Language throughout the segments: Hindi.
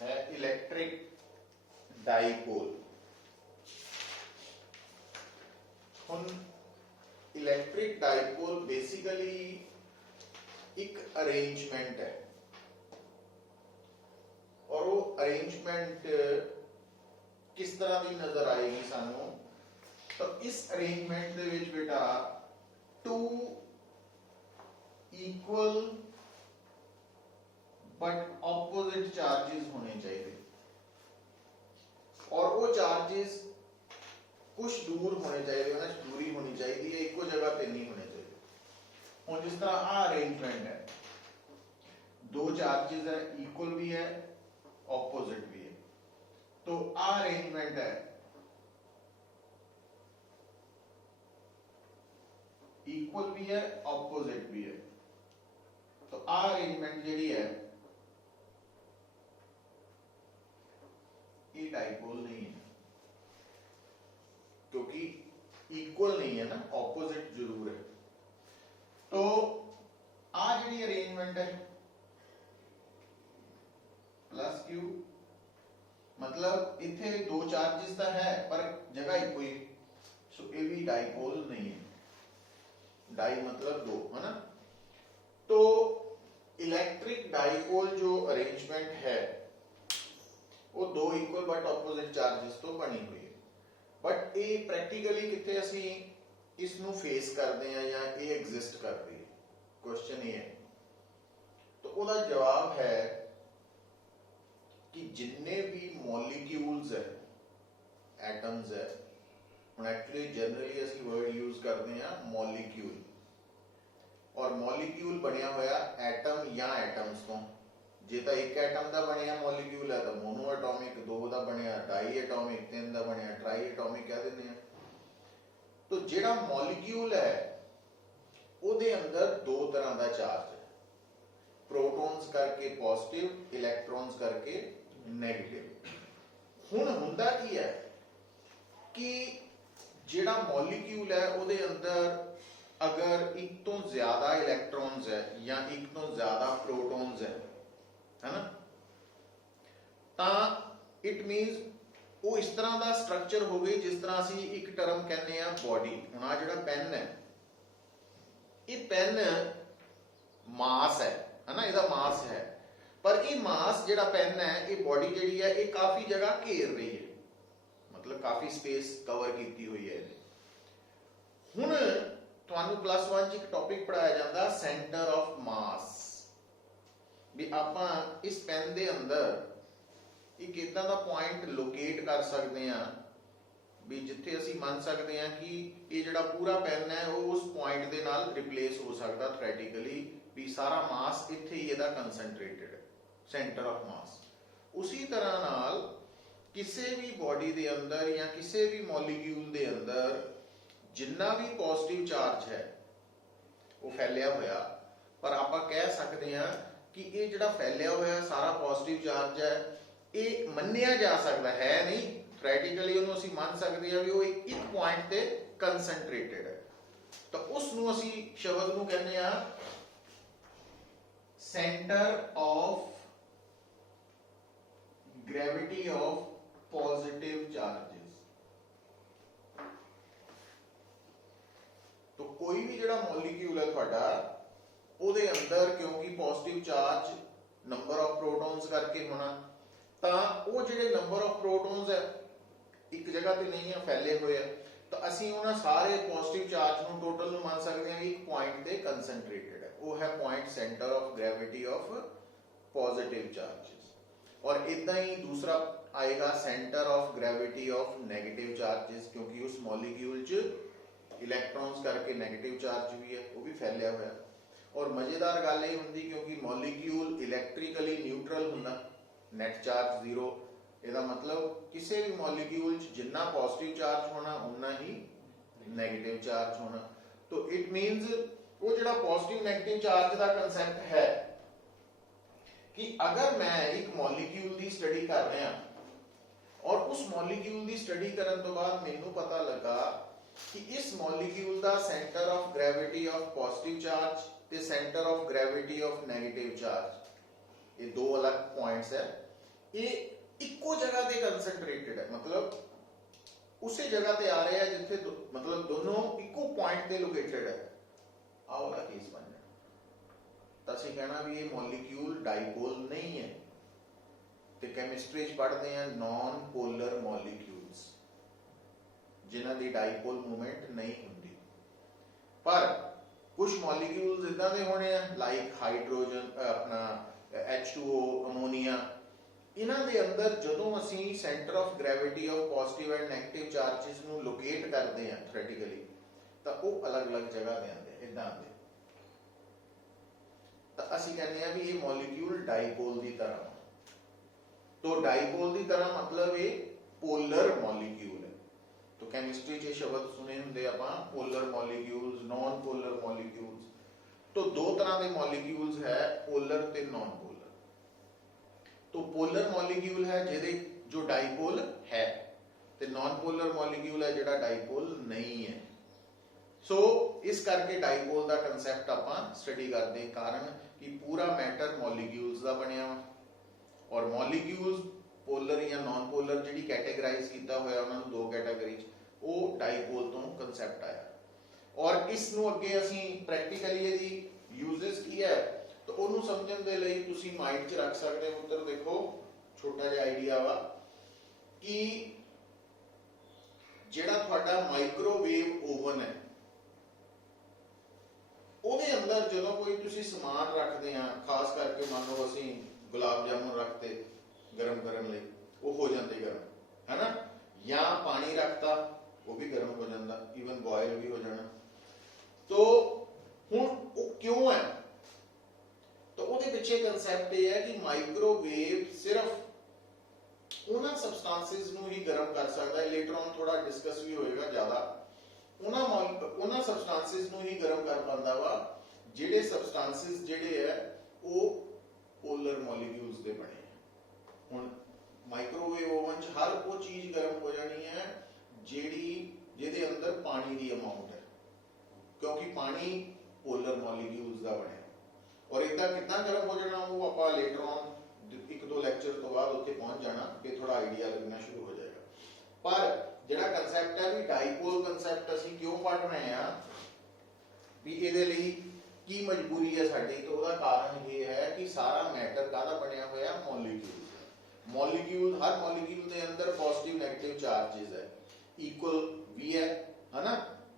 है इलैक्ट्रिक डाइपोल। हुण इलैक्ट्रिक डाइपोल बेसिकली एक अरेंजमेंट है और वो अरेंजमेंट किस तरह की नजर आएगी सानू, तो इस अरेंजमेंट दे विच बेटा two equal but opposite charges होने चाहिए और वो चार्जेस कुछ दूर होने चाहिए, ना दूरी होनी चाहिए, एको जगह पे नहीं होने चाहिए। और जिस तरह आ अरेंजमेंट है, दो चार्जेस है, इक्वल भी है ऑपोजिट भी है, तो आ अरेंजमेंट है इक्वल भी है ऑपोजिट भी है, तो आ अरेंजमेंट जी है ये डाइपोल नहीं है क्योंकि इक्वल नहीं है ना, ऑपोजिट जरूर है। तो आ जी अरेंजमेंट है प्लस क्यू, मतलब इथे दो चार्जेस तो है पर जगह एक ही, सो ये भी डाइपोल नहीं है। डाई मतलब दो, है ना। तो इलेक्ट्रिक डाइपोल जो अरेंजमेंट है वो दो इक्वल बट ऑपोजिट चार्जेस तो बनी हुई है, बट ये प्रैक्टिकली कितने असी इसनू फेस करते हैं या ये एग्जिस्ट करती है, क्वेश्चन ये है। तो उसका जवाब है कि जिन्ने भी मॉलिक्यूल्स है, एटम्स है, हम एक्चुअली जनरली असी वर्ड यूज करते हैं मॉलिक्यूल, और मॉलिक्यूल बनया होया एटम या एटम्स तो, जे तो एक एटम का बनया मॉलिक्यूल है तो मोनो एटॉमिक, दो का बनया डाई एटॉमिक, तीन का बनया ट्राई एटॉमिक कह देते हैं। तो जेड़ा मॉलिक्यूल है ਉਹਦੇ अंदर दो तरह का चार्ज है, प्रोटॉन्स करके पॉजिटिव, इलैक्ट्रॉन्स करके नेगेटिव। हुण हुंदा की है कि जेड़ा मॉलिक्यूल है ਉਹਦੇ अंदर अगर एक तो ज्यादा इलैक्ट्रॉन्स है या एक तो ज्यादा प्रोटॉन्स है ना, ता इट मीनस वो इस तरह का स्ट्रक्चर हो गई जिस तरह असी एक टर्म कहने आ बॉडी। हुण आ जेड़ा पेन है, ये पेन मास है ना, इसका मास है, पर ये मास जेड़ा पेन है, ये बॉडी जेड़ी है ये काफी जगह घेर रही है, मतलब काफी स्पेस कवर की हुई है। हुण तुहानू प्लस वन च एक टॉपिक पढ़ाया जाता सेंटर ऑफ मास, भी आपां इस पेन दे अंदर एक इदां दा पॉइंट लोकेट कर सकते हैं भी जिथे असी मान सकते हैं कि ये जिहड़ा पूरा पेन है वो उस पॉइंट दे नाल रिप्लेस हो सकता थ्योरेटिकली, भी सारा मास इत्थे ही इहदा कंसनट्रेटेड है, सेंटर ऑफ मास। उसी तरह नाल किसी भी बॉडी दे अंदर या किसी भी मॉलिक्यूल दे अंदर जिन्ना भी पॉजिटिव चार्ज है वो फैलिया होया, पर आप कह सकते हैं कि ये जिहड़ा फैलिया होया सारा पॉजिटिव चार्ज है, ये मन्निया जा सकता है नहीं, थ्योरेटिकली उन्होंने असी मान सकते हैं भी वो एक पॉइंट ते कंसनट्रेटेड है। तो उसनू असी शब्द नू कहने आ centre of gravity of positive charges. तो कोई भी जिहड़ा मॉलिक्यूल है तुहाडा ਉਹਦੇ अंदर क्योंकि positive charge number of protons करके होना, ਤਾਂ ਉਹ ਜਿਹੜੇ नंबर ऑफ प्रोटॉन्स है एक जगह ਤੇ नहीं है फैले हुए है, तो ਅਸੀਂ ਉਹਨਾਂ ਸਾਰੇ पॉजिटिव चार्ज ਨੂੰ टोटल ਨੂੰ मान सकते हैं एक पॉइंट ਤੇ कंसनट्रेटेड है, वो है point centre of gravity of positive charges. और इदां ही दूसरा आएगा centre of gravity of negative charges, क्योंकि उस मॉलिक्यूल च इलैक्ट्रॉन्स करके नेगेटिव चार्ज भी है, वो भी फैलिया हुआ है। और मजेदार गल ये होंगी क्योंकि मॉलिक्यूल इलैक्ट्रिकली न्यूट्रल होंदा, नेट चार्ज जीरो, ਇਹਦਾ मतलब किसी भी मॉलिक्यूल जिन्ना पॉजिटिव चार्ज होना उन्ना ही नेगेटिव चार्ज होना। तो इट मीनस वो जिहड़ा पॉजिटिव नेगेटिव चार्ज का कंसेप्ट है कि अगर मैं एक मॉलिक्यूल की स्टडी कर रहा और उस मॉलिक्यूल की स्टडी करने तो बाद मैनू पता लगा कि इस मॉलिक्यूल का centre of gravity of positive charge ते centre of gravity of negative charge, ये दो अलग पॉइंट्स है, ये इक्को जगह ते कंसनट्रेटेड है, मतलब उसी जगह ते आ रहे हैं जिथे मतलब दोनों इक्को पॉइंट ते लोकेटेड है, आ वाला केस बन जाए तो असं कहना भी ये मॉलिक्यूल डाइपोल नहीं है। तो केमिस्ट्री पढ़ते हैं नॉन पोलर मॉलिक्यूल्स जिन्हां दी डाइपोल मूवमेंट नहीं होंगी, पर कुछ मॉलिक्यूल्स इदां दे होने हैं लाइक हाइड्रोजन अपना H2O अमोनीया, इन्हां दे अंदर जदों असीं centre of gravity of positive and negative charges नूं लोकेट करते हैं थ्योरेटिकली तो वो अलग अलग जगह दे आंदे इदां आंदे, तो असीं कहने हैं भी ये मॉलिक्यूल डाइपोल की तरह। तो डाइपोल की तरह मतलब ये पोलर मॉलिक्यूल है। तो केमिस्ट्री च शब्द सुने होंगे आपां polar molecules non polar molecules. तो दो तरह के मॉलिक्यूल्स है पोलर ते नॉन पोलर। तो पोलर मॉलिक्यूल है जिहदे जो डाइपोल है, ते नॉन पोलर मॉलिक्यूल है जिहड़ा डाइपोल नहीं है। सो इस करके डाइपोल का कंसैप्ट आपां स्टडी करते हैं, कारण कि पूरा मैटर मॉलिक्यूल्स का बनिया वा और मॉलिक्यूल्स पोलर या नॉन पोलर जिहड़ी कैटेगराइज किया होया उन्होंने दो कैटेगरी वो डाइपोल तो कंसैप्ट आया। और इस नूं अगे असीं प्रैक्टिकली इहदी यूजेस की है तो उन्होंने समझण दे लई तुसीं माइंड च रख सकते हो। उधर देखो छोटा जिहा आइडिया वा कि जिहड़ा तुहाडा माइक्रोवेव ओवन है ਉਹਦੇ अंदर जो कोई तुसी समान रखते हैं, खास करके मान लो असी गुलाब जामुन रखते गर्म करने लई वो हो जाते गर्म है ना, या पानी रखता वो भी गर्म हो जाता, ईवन बॉयल भी हो जाना। तो हुण वो क्यों है, तो ਉਹਦੇ ਪਿੱਛੇ कंसैप्ट ये है कि माइक्रोवेव सिर्फ उन्हां सबस्टांसिस ਨੂੰ ही गर्म कर सकता है। लेटर ऑन थोड़ा डिस्कस भी होएगा ज्यादा, उन्हां सबस्टांसिस ਨੂੰ ही गर्म कर पाता वा ਜਿਹੜੇ सबस्टांसिस ਜਿਹੜੇ है वो पोलर मॉलिक्यूल्स ਦੇ बने हैं। ਹੁਣ माइक्रोवेव ओवन च हर वो चीज गर्म हो जानी है ਜਿਹੜੀ ਜਿਹਦੇ अंदर पानी की अमाउंट है, क्योंकि पानी पोलर मॉलिक्यूल्स का बने। और इतना कितना गर्म हो जाना वो आप लेटर ऑन एक दो लैक्चर तो बाद उत्थे पहुंच जाना, फिर थोड़ा आइडिया लगना शुरू हो जाएगा। पर जिहड़ा कंसैप्ट है भी डाइपोल कंसैप्ट असीं क्यों पढ़ रहे हैं भी इहदे लई की मजबूरी है साडी, तो उसका कारण ये है कि सारा मैटर काहदा बनिया होया मॉलिक्यूल। मॉलिक्यूल हर मॉलिक्यूल के अंदर पॉजिटिव नेगेटिव चार्जेस है, इक्वल भी है ना,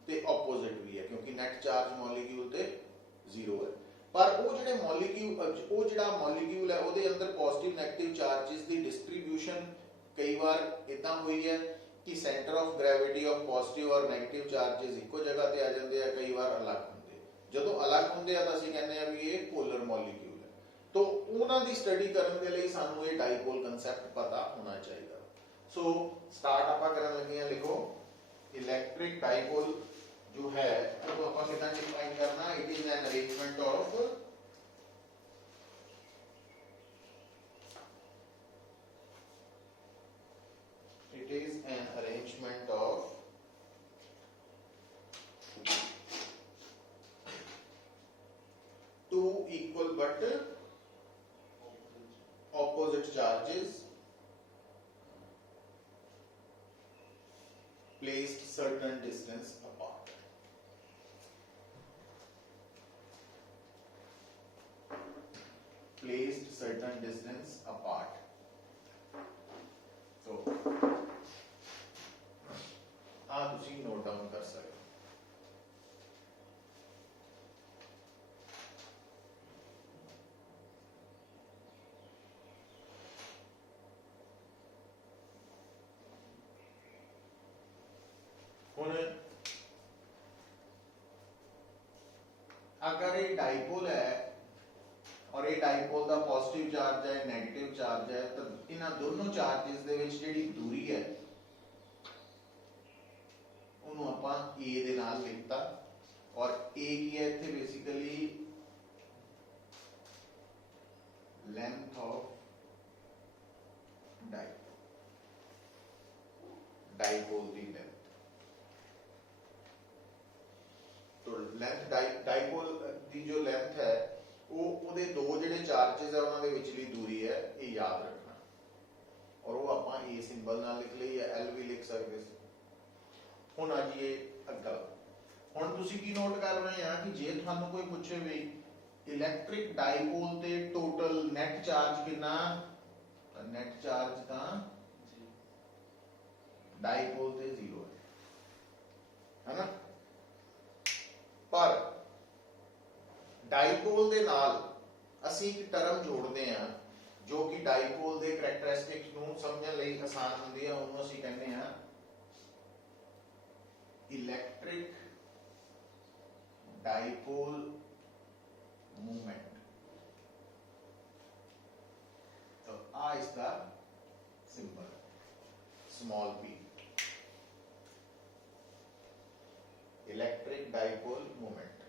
ते ऑपोजिट भी है, क्योंकि नेट चार्ज मॉलिक्यूल ते जीरो है। पर वो जिहड़े मॉलिक्यूल वो जिहड़ा मॉलिक्यूल है उसके अंदर पॉजिटिव नेगेटिव चार्जेस की डिस्ट्रीब्यूशन कई बार इदां हुई है कि centre of gravity of positive और नेगेटिव चार्जेस इक्को जगह ते आ जाते हैं, कई बार अलग होंगे। जदों अलग होंगे तो असीं कहने हैं भी ये पोलर मॉलिक्यूल है। तो उन्हां दी स्टडी करने के लिए सानूं ये डाइपोल कंसैप्ट पता होना चाहिए। सो स्टार्ट आपां करन लगे हैं, लिखो इलेक्ट्रिक डाइपोल जो है वो आप कितना डिफाइन करना, it is an arrangement of two equal but opposite charges placed certain distance apart. Placed certain distance apart. So, हाँ तुसी नोट डाउन कर सकते। अगर ये डाइपोल है और ये डाइपोल का पॉजिटिव चार्ज है नेगेटिव चार्ज है, तो इन दोनों चार्जेस दे विच जिहड़ी दूरी है उन्होंने आपां ए दे नाल लिखता, और ए की है इत्थे basically length of dipole the length. तो लेंथ डाइपोल दी जो लेंथ है वो उहदे दो जिहड़े चार्जेस है उन्हां दे विचली दूरी है, ये याद रखना। और वो ਆਪਾਂ ए ਸਿੰਬਲ ਨਾਲ ਲਿਖ ਲਈ ਜਾਂ एल भी लिख सकते सी। ਹੁਣ ਆ ਜੀ अगला ਹੁਣ ਤੁਸੀਂ ਕੀ ਨੋਟ ਕਰ ਰਹੇ ਆ ਕਿ ਜੇ ਤੁਹਾਨੂੰ ਕੋਈ ਪੁੱਛੇ ਵੀ इलैक्ट्रिक डाइपोल ते टोटल नेट चार्ज कितना, नेट चार्ज ਤਾਂ डाइपोल ते 0 है ना। पर डाइपोल ਦੇ ਨਾਲ ਅਸੀਂ ਇੱਕ ਟਰਮ ਜੋੜਦੇ ਆ ਜੋ ਕਿ डाइपोल ਦੇ ਕੈਰੈਕਟਰਿਸਟਿਕਸ ਨੂੰ ਸਮਝਣ ਲਈ ਆਸਾਨ ਹੁੰਦੀ ਹੈ, ਉਹਨੂੰ ਅਸੀਂ ਕਹਿੰਦੇ ਆ इलैक्ट्रिक डाइपोल मूवमेंट। तो आ इसका symbol small p, electric dipole movement.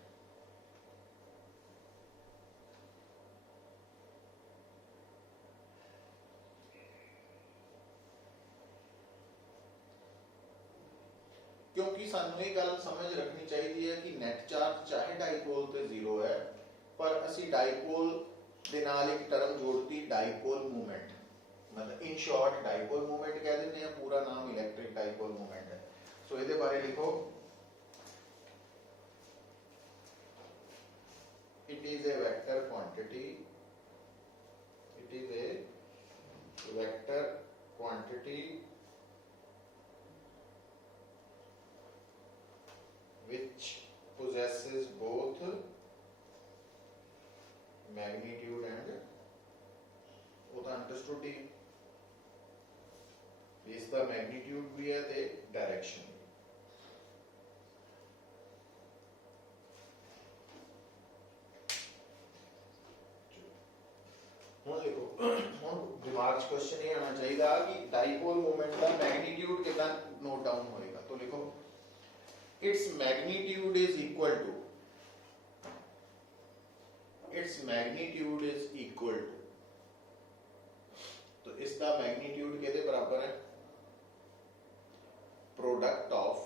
क्योंकि सानू ये गल समझ रखनी चाहिए है कि नेट चार्ज चाहे डाइपोल ते 0 है, पर असी डाइपोल दे नाल एक टर्म जोड़ती डाइपोल मूवमेंट, मतलब इन शॉर्ट डाइपोल मूवमेंट कह देते हैं, पूरा नाम इलेक्ट्रिक डाइपोल मूवमेंट है। सो इहदे बारे लिखो, it is a vector quantity, it is a vector quantity which possesses both magnitude and वो तो अंडरस्टूड ही, इसका मैग्नीट्यूड भी है ते डायरेक्शन भी। हुण देखो, हुण दिमाग च क्वेश्चन ये आना चाहिए कि डाइपोल मोमेंट का मैग्नीट्यूड कितना नोट डाउन होएगा। तो लिखो its magnitude is equal to, its magnitude is equal to, तो इसका मैग्नीट्यूड किसके बराबर है, product of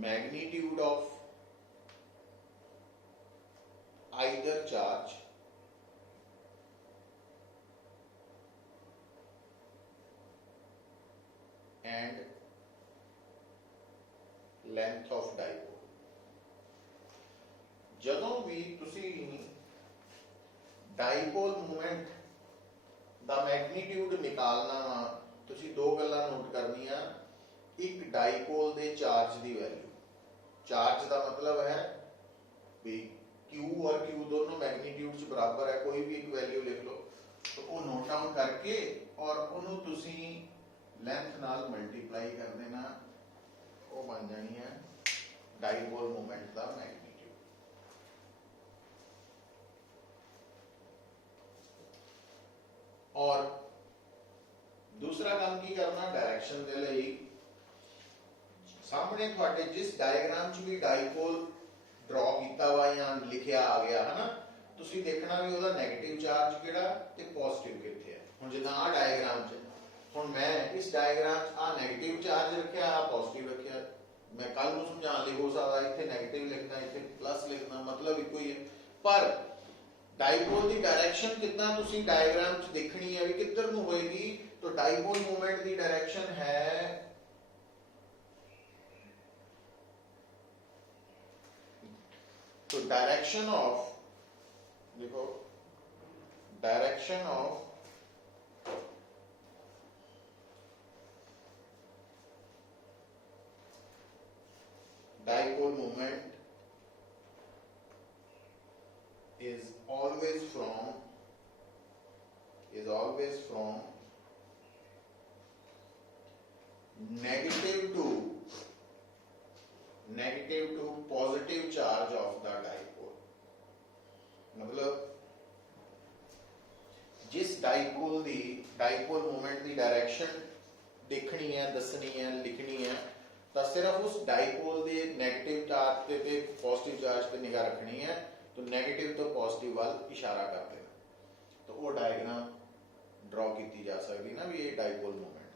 magnitude of either charge and length of dipole। ਜਦੋਂ ਵੀ ਤੁਸੀਂ डाइपोल मूवमेंट ਦਾ मैग्नीट्यूड निकालना वा, ਤੁਸੀਂ दो गल्लां नोट करनियां। एक डाइपोल ਦੇ चार्ज ਦੀ वैल्यू, चार्ज ਦਾ मतलब है भी Q और Q दोनों मैग्नीट्यूड च बराबर है, कोई भी एक वैल्यू लिख लो, तो वो नोट डाउन करके और ਉਹਨੂੰ ਤੁਸੀਂ लेंथ नाल मल्टीप्लाई कर देना, वो बन जानी है डाइपोल मोमेंट का मैग्नीट्यूड। और दूसरा काम की करना, डायरेक्शन दे लई सामने थोड़े जिस डायग्राम च भी डाइपोल ड्रॉ किया हुआ या लिखिया आ गया है ना, तुसी देखना भी ਉਹਦਾ नेगेटिव चार्ज ਕਿਹੜਾ ਤੇ पॉजिटिव ਕਿੱਥੇ ਹੈ। ਹੁਣ ਜਿੱਦਾਂ ਆ डायग्राम च ਹੁਣ मैं इस डायग्राम च आ नेगेटिव चार्ज रखिया, आ पॉजिटिव रखिया, मैं कल ਨੂੰ ਸਮਝਾਉਣ ਲਈ ਹੋ ਸਕਦਾ ਇੱਥੇ नेगेटिव लिखना, ਇੱਥੇ प्लस लिखना, मतलब ਇੱਕੋ ਹੀ है। पर डाइपोल की डायरेक्शन कितना तुसी डायग्राम च देखनी है भी किधर ਨੂੰ होएगी। तो डाइपोल मूवमेंट की डायरेक्शन है तो डायरेक्शन ऑफ, देखो direction of dipole movement is always from negative to positive charge of the dipole। मतलब जिस डाइपोल दी डाइपोल मोमेंट की डायरेक्शन देखनी है, दसनी है, लिखनी है, तो सिर्फ उस डाइपोल के नेगेटिव चार्ज पे पॉजिटिव चार्ज पे निगाह रखनी है। तो नेगेटिव तो पॉजिटिव वाल इशारा कर देना, तो वो डायग्राम ड्रॉ की जा सकती ना भी ये डाइपोल मूवमेंट।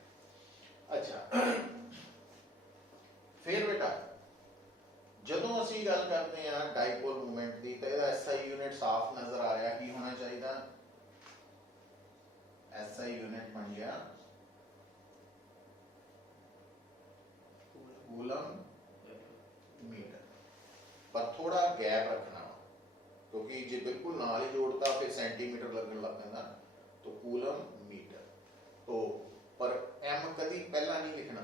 अच्छा फिर बेटा जदों असी गल करते हैं डाइपोल मूवमेंट की, तो यदा SI यूनिट साफ नजर आ रहा की होना चाहिए SI यूनिट बन गया कूलम मीटर पर थोड़ा गैप रखना क्योंकि जे बिल्कुल नाल ही जोड़ता फिर सेंटीमीटर लगन लग पैंदा तो कूलम मीटर तो पर M कभी पहला नहीं लिखना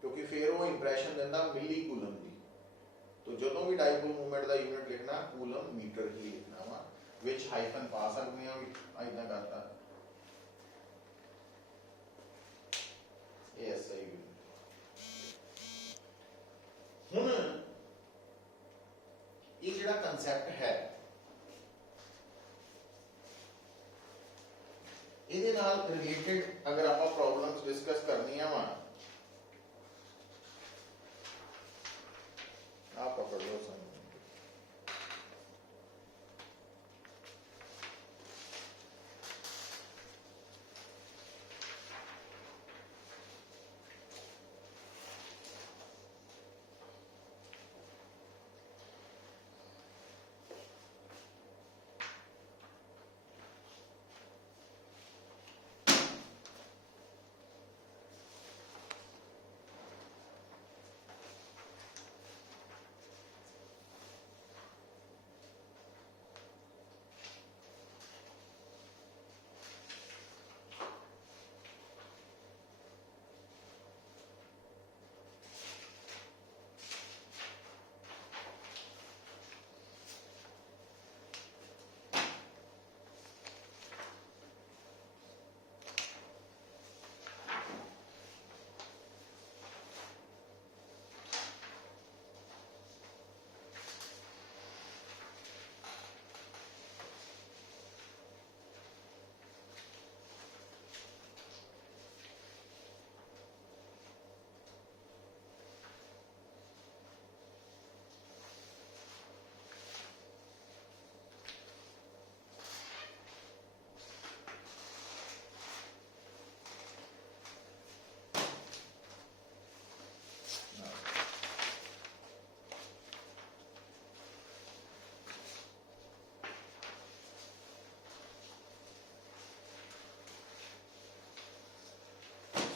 क्योंकि फिर वो इंप्रेशन देता मिली कूलम की तो जो भी डाइपोल मूवमेंट का यूनिट लिखना कूलम मीटर ही लिखना वा विच हाइफन पा सकते हैं इदा करता SI यूनिट हुण ये जिहड़ा कंसैप्ट है इहदे नाल रिलेटेड अगर आप प्रॉब्लम्स डिस्कस करनियां वा आप पकड़ लो सन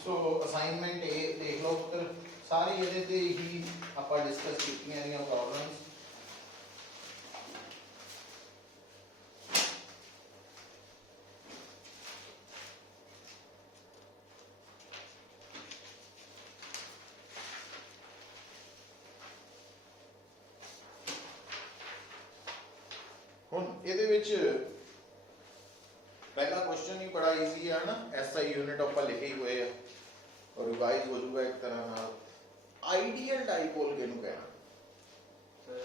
सो असाइनमेंट ए देख लो पुत्र सारी ये ते ही आप डिस्कस कीतियां प्रॉब्लम्स हुण इहदे विच पहला क्वेश्चन ही बड़ा इजी है ना SI यूनिट आप लिखे ही हुए और रिवाइज हो जाएगा एक तरह ना आइडियल डाइपोल किहनू कहना सर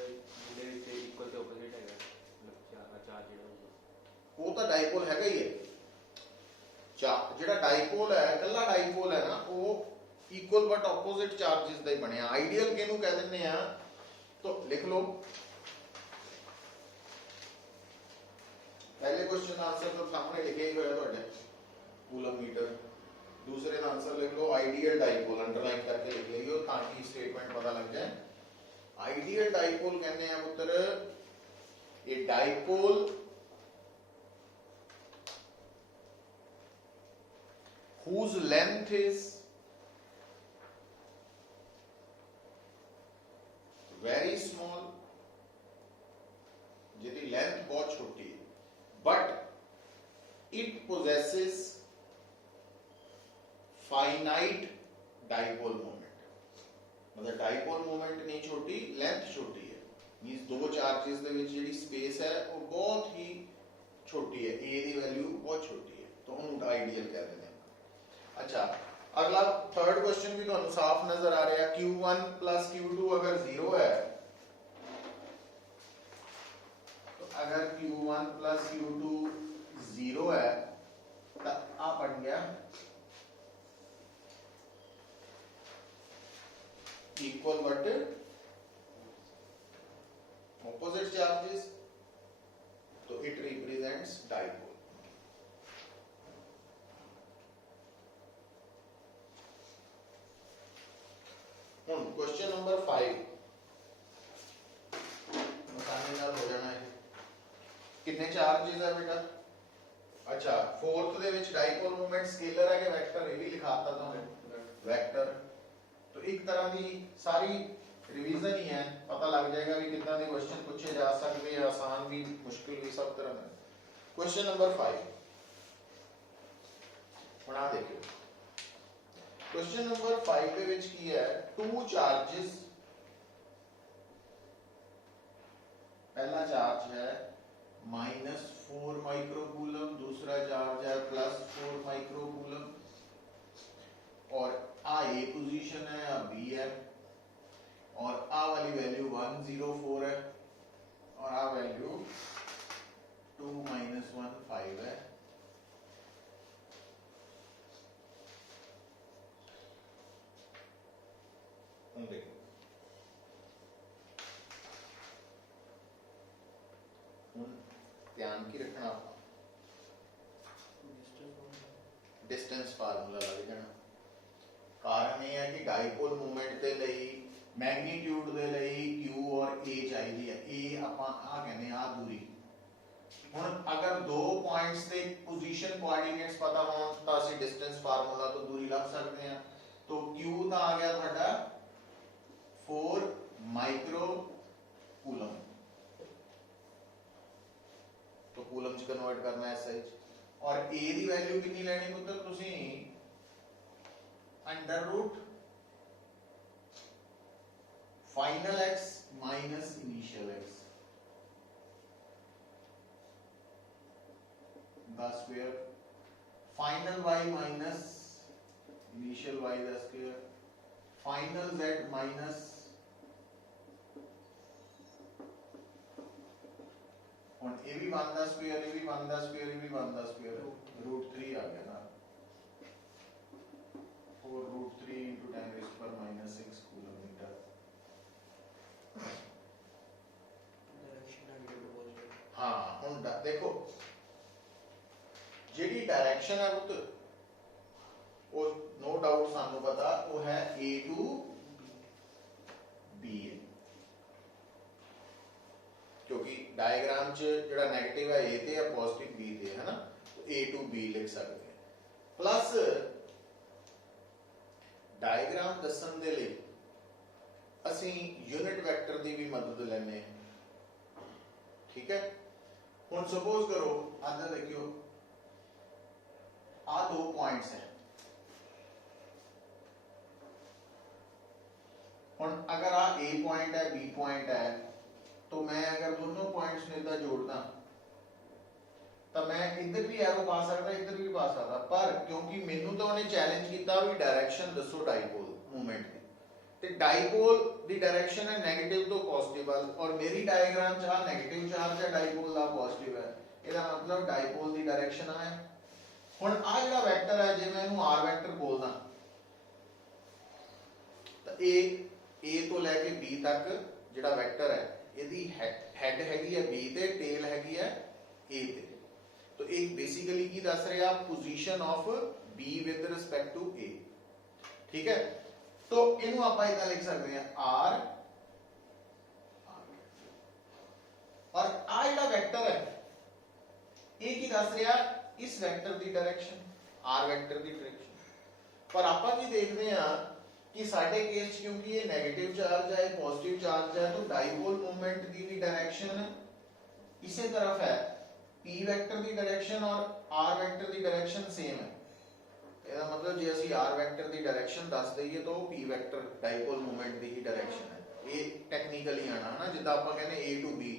जिहदे इक्वल ते ऑपोजिट हैगा मतलब चार्ज जिहड़ा होगा वो तो डाइपोल हैगा ही है जिहड़ा डाइपोल है कल्ला डाइपोल है ना वो इक्वल बट ऑपोजिट चार्जेस दा ही बनया आइडियल किहनू कह दिंदे आ तो लिख लो पहले क्वेश्चन आंसर तो सामने लिखे ही हुए हैं कूलम मीटर दूसरे का आंसर लिख लो आइडियल डाइपोल अंडरलाइन करके लिख लियो ताकि स्टेटमेंट पता लग जाए आइडियल डाइपोल कहते हैं पुत्र ये dipole whose length is very small जिसकी लेंथ बहुत छोटी है but it possesses finite dipole moment मतलब डाइपोल मोमेंट नहीं छोटी लेंथ छोटी है मींस दो चार्जेस दे विच जेडी स्पेस है वो बहुत ही छोटी है ए दी वैल्यू बहुत छोटी है तो हम आइडियल कह देते हैं अच्छा अगला थर्ड क्वेश्चन भी तो साफ नजर आ रहा है Q1 प्लस Q2 अगर 0 है तो अगर Q1 प्लस Q2 0 है तो आ बन गया इक्वल बट ऑपोजिट चार्जेस तो it represents dipole question number 5 आसानी नाल हो जाना है कितने चार्जेस है बेटा? अच्छा, फोर्थ ਦੇ ਵਿੱਚ डाइपोल मोमेंट स्केलर है कि वेक्टर, ये भी लिखाता ਤੁਹਾਨੂੰ वेक्टर। तो एक तरह की सारी रिवीजन ही है, पता लग जाएगा कि कितना के क्वेश्चन पूछे जा सकते हैं, आसान भी मुश्किल भी सब तरह का। क्वेश्चन नंबर 5 बना देखियो। क्वेश्चन नंबर 5 ਦੇ ਵਿੱਚ ਕੀ है, टू चार्जेस, पहला चार्ज है -4 माइक्रोकूलम, दूसरा चार्ज है +4 माइक्रोकूलम, और आ ए पोजीशन है, आ बी है, और आ वाली वैल्यू 104 है, और आ वैल्यू 2 - 1 5 है। देखो ध्यान की रखना, डिस्टेंस फार्मूला लग जाना। कारण यह है कि डाइपोल मूवमेंट के लिए मैग्नीट्यूड के लिए क्यू और ए चाहिए है। ए आपां आ कहने आ दूरी, हुण अगर दो पॉइंट्स के पोजीशन कोऑर्डिनेट्स पता हों तो असं डिस्टेंस फार्मूला तो दूरी लग सकते हैं। तो क्यू तो आ गया ਤੁਹਾਡਾ 4 माइक्रो कूलम, तो कूलम च कन्वर्ट करना है SI, और a की वैल्यू कितनी लेनी पुत्र तुसी, √, final x minus initial x the square, final y minus initial y the square, final z minus ए भी 1 द स्क्वायर, ए भी 1 द स्क्वायर, ए भी 1 द स्क्वायर, √3 आ गया ना, 4 √3 × 10⁻⁻6 कूलम मीटर। हाँ हुण देखो जेडी डायरेक्शन है पुत्र, वो नो डाउट सानू पता वो है A to B, क्योंकि डायग्राम च जेड़ा नेगेटिव है A ते है, पॉजिटिव B ते है ना, तो A to B लिख सकते हैं। प्लस डायग्राम दसन दे लई असी यूनिट वेक्टर की भी मदद लेने, ठीक है। हुण सपोज करो आधा देखियो आ दो पॉइंट्स है, हुण अगर आ A पॉइंट है, B पॉइंट है, तो मैं अगर दोनों पॉइंट्स ने इधर जोड़ना तो मैं इधर भी एरो पा सकता, इधर भी पा सकता, पर क्योंकि मेनू तो उन्हें चैलेंज किया भी डायरेक्शन दसो डाइपोल मूवमेंट की, ते डाइपोल दी डायरेक्शन है नेगेटिव तो पॉजिटिव वाल, और मेरी डायग्राम च आ नेगेटिव चार्ज है, डाइपोल दा पॉजिटिव है, इसका मतलब डाइपोल दी डायरेक्शन है। हुण आ जेड़ा वेक्टर है, जे मैं इनू आर वेक्टर बोलदा तो ए तो लेके बी तक जेड़ा वेक्टर है, यदि हेड हैगी है बी ते, टेल हैगी है ए ते, तो एक बेसिकली की दस रहा position of B with respect to A, ठीक है। तो इनू आप इतना लिख सकते हैं आर, और आ जेड़ा वेक्टर है ये की दस रहा इस वेक्टर की डायरेक्शन, आर वेक्टर की डायरेक्शन, पर आप की देखते हैं कि साडे केस च क्योंकि ये नेगेटिव चार्ज है, पॉजिटिव चार्ज है, तो डाइपोल मूवमेंट की भी डायरेक्शन इसी तरफ है, पी वेक्टर की डायरेक्शन और आर वेक्टर की डायरेक्शन सेम है। ਇਹਦਾ मतलब जे ਅਸੀਂ आर वेक्टर की डायरेक्शन दस दईए तो पी वेक्टर डाइपोल मूवमेंट की ही डायरेक्शन है। ये टेक्निकली आना है ना, जिद्दां आपां कहने A to B,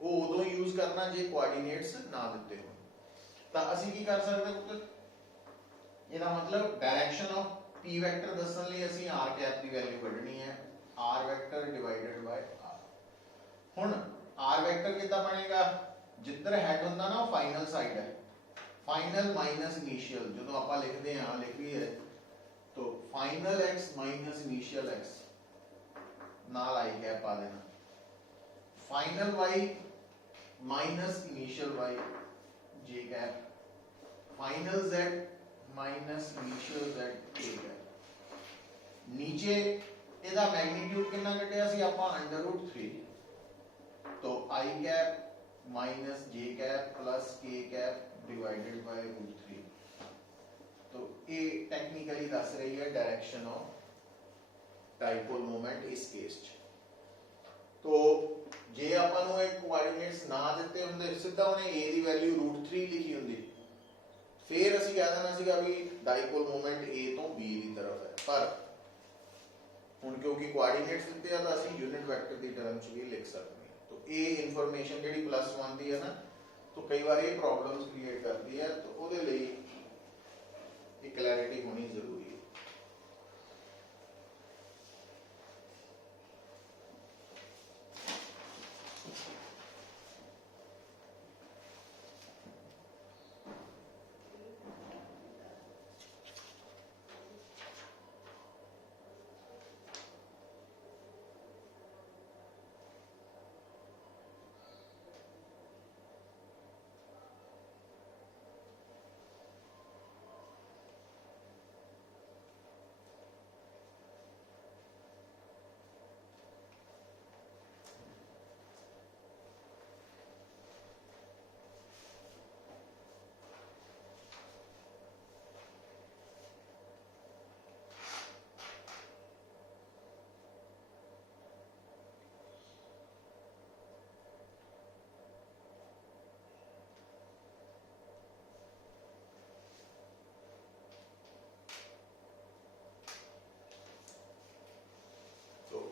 वो उदों यूज करना जे कोऑर्डिनेट्स ना दिते हो, तो ਅਸੀਂ ਕੀ कर सकते पुत्र, ਇਹਦਾ मतलब डायरेक्शन ऑफ पी वेक्टर दसन ਲਈ ਅਸੀਂ r कैप की वैल्यू ਕੱਢਣੀ है, r vector divided by r। ਹੁਣ r वेक्टर कितना बनेगा, जिधर हेड होंदा ना फाइनल साइड है, फाइनल माइनस इनिशियल, जो आप लिखते हैं लिख भी है, तो final x minus initial x नाल आई कैप पा देना, final y minus initial y j cap, final z minus initial z k cap. नीचे ਇਹਦਾ मैग्नीट्यूड कितना कटिया सी आपां √3, तो i cap minus J cap plus के कैप डिवाइडेड बाय रूट 3। तो ये टेक्निकली दस रही है डायरेक्शन ऑफ डाइपोल मोमेंट इस केस च। तो जे ਆਪਾਂ ਨੂੰ ਇਹ ਕੋਆਰਡੀਨੇਟਸ ਨਾ ਦਿੱਤੇ ਹੁੰਦੇ ਸਿੱਧਾ ਉਹਨੇ a ਦੀ ਵੈਲਿਊ √3 ਲਿਖੀ ਹੁੰਦੀ, ਫਿਰ ਅਸੀਂ ਕਹਿ ਦੇਣਾ ਸੀਗਾ ਵੀ ਡਾਈਪੋਲ ਮੂਵਮੈਂਟ a ਤੋਂ b ਦੀ ਤਰਫ ਹੈ। ਪਰ ਹੁਣ ਕਿਉਂਕਿ ਕੋਆਰਡੀਨੇਟਸ ਦਿੱਤੇ ਆ ਤਾਂ ਅਸੀਂ ਯੂਨਿਟ ਵੈਕਟਰ ਦੀ ਟਰਮ ਚ ਵੀ ਲਿਖ ਸਕਦੇ ਹਾਂ। तो ਇਹ ਇਨਫੋਰਮੇਸ਼ਨ ਜਿਹੜੀ +1 ਦੀ ਹੈ ਨਾ, तो कई बार ये प्रॉब्लम्स क्रिएट करती है, तो ਉਹਦੇ ਲਈ एक क्लैरिटी होनी जरूरी है।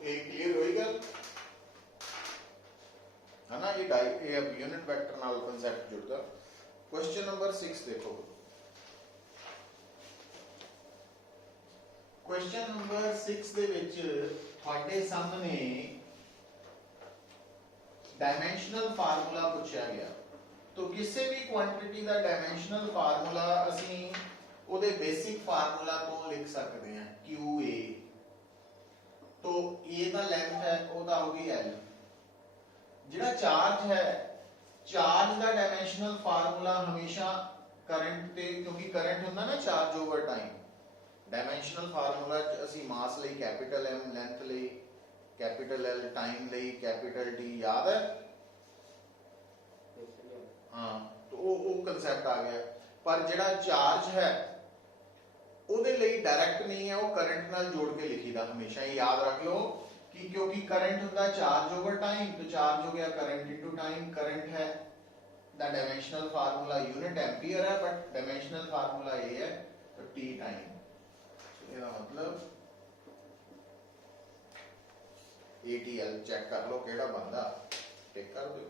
एक क्लियर होई गल है ना, ये यूनिट वेक्टर नाल कांसेप्ट जुड़दा। क्वेश्चन नंबर 6 देखो, क्वेश्चन नंबर 6 दे विच तुहाडे सामने डायमेंशनल फार्मूला पूछा गया। तो किसी भी क्वांटिटी का डायमेंशनल फार्मूला असी उहदे बेसिक फार्मूला तो लिख सकते हैं QA। तो A का लेंथ है वो होगी L। जिहड़ा चार्ज है, चार्ज का डायमेंशनल फार्मूला हमेशा करंट ते, क्योंकि करंट हुंदा ना charge over time, dimensional formula असी मास लई कैपिटल M, लेंथ लई कैपिटल L, टाइम लई कैपिटल T, याद है? हाँ, तो वो कंसेप्ट आ गया। पर जिहड़ा चार्ज है ਉਹਦੇ ਲਈ डायरेक्ट नहीं है, वो करंट नाल जोड़ के लिखीदा हमेशा। ये याद रख लो कि क्योंकि करंट होता चार्ज ओवर टाइम, तो चार्ज हो गया करंट इनटू टाइम। करंट है the dimensional formula unit ampere है, बट डायमेंशनल फार्मूला ये है तो टी टाइम। इसका मतलब ATL चेक कर लो केड़ा बनदा, टिक कर दो।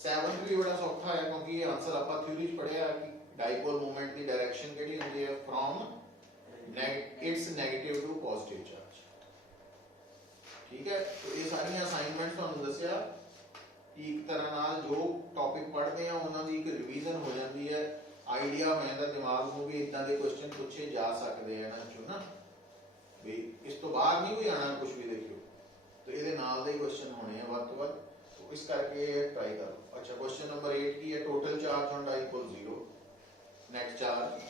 सेवंथ भी बड़ा सौखा है, क्योंकि ये आंसर आप थ्योरी पढ़िया कि डाइपोल मोमेंट की डायरेक्शन केड़ी होंदी है, from its negative to positive charge. ठीक है, तो ये सारी असाइनमेंट तुहानू दस्सिया कि एक तरह नाल जो टॉपिक पढ़ते हैं उन्हां दी एक रिवीजन हो जाती है, आइडिया हो जाता दिमाग में भी इदां दे क्वेश्चन पूछे जा सकते हैं इन्हां चों ना, भी इस तो बाहर नहीं कोई आना कुछ भी। देखियो तो इहदे नाल दे क्वेश्चन होने हैं वध तो वध, तो इस करके ट्राई करो। अच्छा, क्वेश्चन नंबर 8 की है, total charge on dipole 0, net charge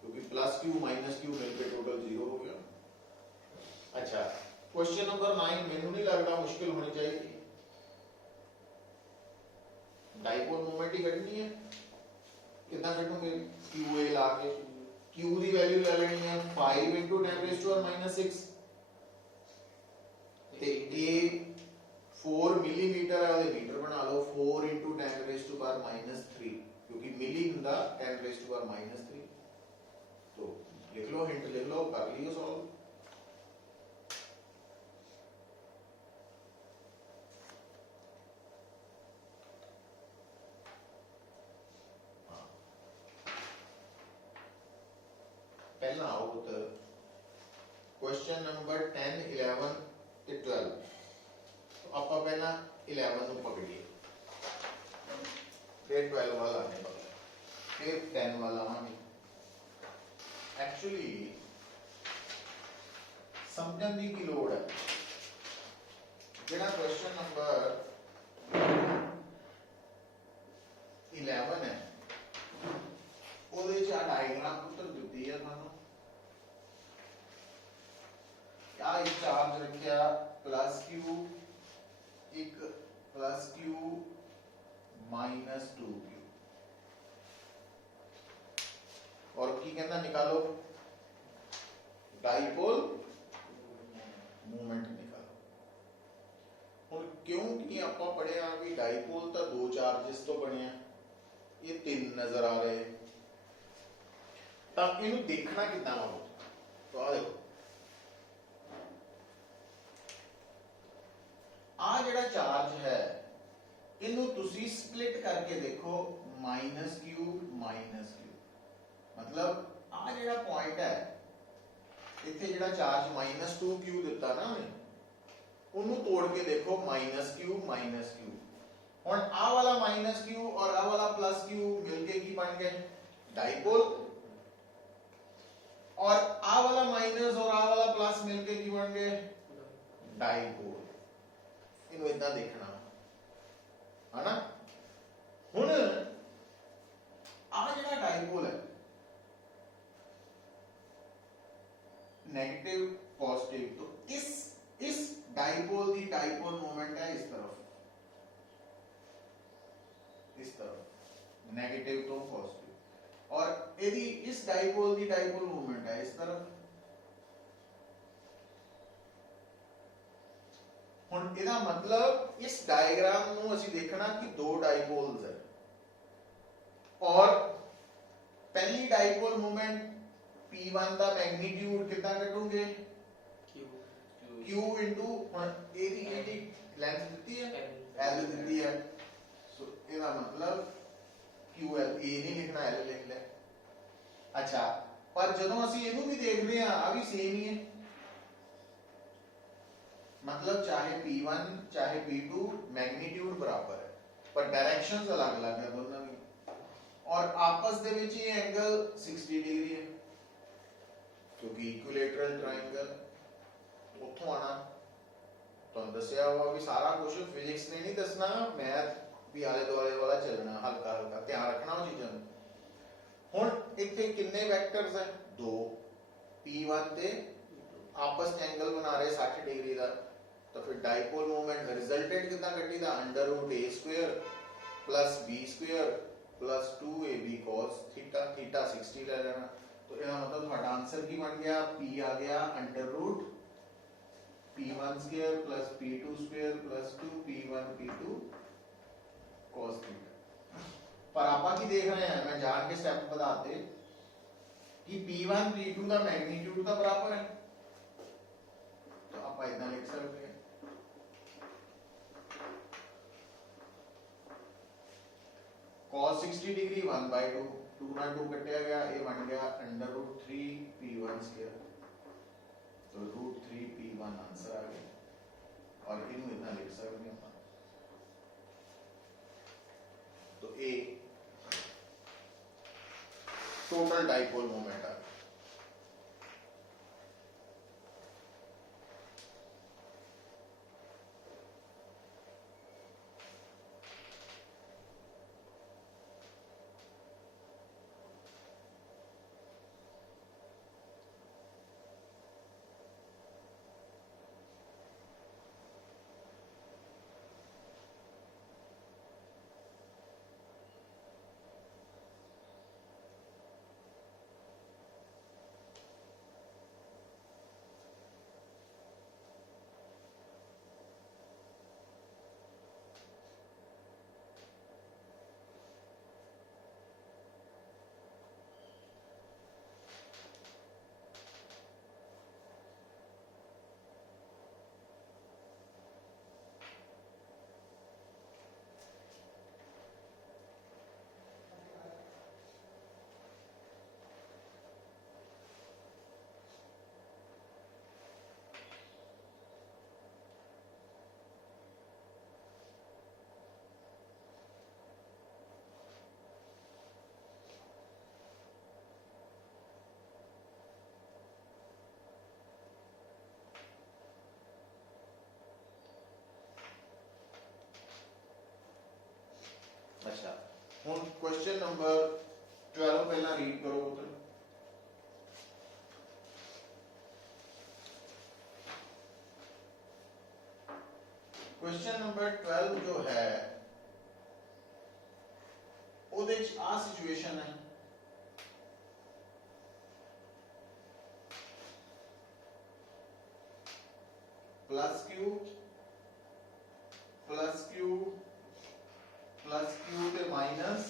क्योंकि प्लस Q माइनस Q मिलकर टोटल 0 हो गया। अच्छा, क्वेश्चन नंबर 9 मेनू नहीं लगता मुश्किल होनी चाहिए। डाइपोल मोमेंट ही कढनी है, कितना कढोगे? QA ला के Q की वैल्यू ले लेनी है 5 × 10⁻⁶। ते A 4 मिलीमीटर है, मीटर बना लो 4 × 10⁻³ क्योंकि मिली हुंदा 10⁻³ तो लिख लो, हिंट लिख लो, कर लियो सॉल्व। पहला आओ पुत्र, क्वेश्चन नंबर 10, 11 ते 12। तो आप पहला 11 ਨੂੰ पकड़िए, फिर 12 वाला आने वाला, फिर 10 वाला आने। एक्चुअली समझण दी की लोड़ है। जेड़ा क्वेश्चन नंबर 11 11 है ਉਹਦੇ ਚ ਆ ਡਾਇਗਰਾਮ ਪੁੱਤਰ ਦਿੱਤੀ ਹੈ ਤੁਹਾਨੂੰ ਆ ਇੱਕ ਚਾਰਜ ਰੱਖਿਆ प्लस q एक प्लस q माइनस 2q और की कहना निकालो डाइपोल मूवमेंट निकालो हुण क्योंकि आपां पढ़िया भी डाइपोल तो दो चार्जेस तो बने ये तीन नजर आ रहे तब इन्हें देखना कितना वा तो आ देखो आ जिहड़ा चार्ज है इनू तुसी स्प्लिट करके देखो माइनस क्यू मतलब आ जिहड़ा पॉइंट है इत्थे जिहड़ा चार्ज माइनस 2q दिता ना मैं उन्नू तोड़ के देखो माइनस क्यू हुण आ वाला माइनस क्यू और आ वाला प्लस क्यू मिलके की बन गए डाइपोल और आ वाला माइनस और आ वाला प्लस मिलके की बन गए डाइपोल इन्हें इतना देखना है ना हुण आ जिहड़ा डाइपोल है नेगेटिव पॉजिटिव तो इस डाइपोल की डाइपोल मोमेंट है इस तरफ नेगेटिव तो पॉजिटिव और यदि इस डाइपोल की डाइपोल मोमेंट है इस तरफ हुण इहदा मतलब इस डायग्राम नूं असीं देखना कि दो डाइपोल्स है और पहली डाइपोल मोमेंट P1 का मैग्नीट्यूड कितना कटोगे Q इनटू एदी लेंथ दिती है L दिती है सो इसका मतलब QL A नहीं लिखना L लिख ले अच्छा पर जदों असीं इहनूं भी देखदे हां आ भी सेम ही है मतलब चाहे P1 चाहे P2 मैग्नीट्यूड बराबर है पर डायरेक्शंस अलग-अलग है दोनों की और आपस दे विच ये एंगल 60 डिग्री है क्योंकि इक्विलैटरल ट्रायंगल उठों आना तो दसिया हुआ भी सारा कुछ फिजिक्स ने नहीं दसना मैथ भी आले दुआले वाला चलना हल्का हल्का ध्यान रखना वो चीज़ों हुण इत्थे कितने वेक्टर्स है दो P1 ते आपस एंगल बना रहे 60 डिग्री का तो फिर डाइपोल मोमेंट रिजल्टेंट कितना कटी दा √a² plus b² plus 2ab cos theta theta 60 ले लेना तो इसका मतलब ਤੁਹਾਡਾ आंसर की बन गया p आ गया √p1² plus p2² plus 2p1 p2 cos theta पर आपा की देख रहे हैं मैं जान के स्टेप बताते कि p1 p2 का मैग्नीट्यूड का बराबर है तो आप इतना लिख सकते हैं cos 60 डिग्री 1/2 2 ना 2 कटिया गया ये बन गया √3p1² तो √3p1 आंसर आ गया और इन्हें इतना लिख सकते हैं तो ए टोटल डाइपोल मोमेंट आ गया अच्छा हुण क्वेश्चन नंबर 12 पहला रीड करो पुत्र। क्वेश्चन नंबर 12 जो है ਉਹਦੇ ਚ ਆ सिचुएशन है प्लस क्यू ते माइनस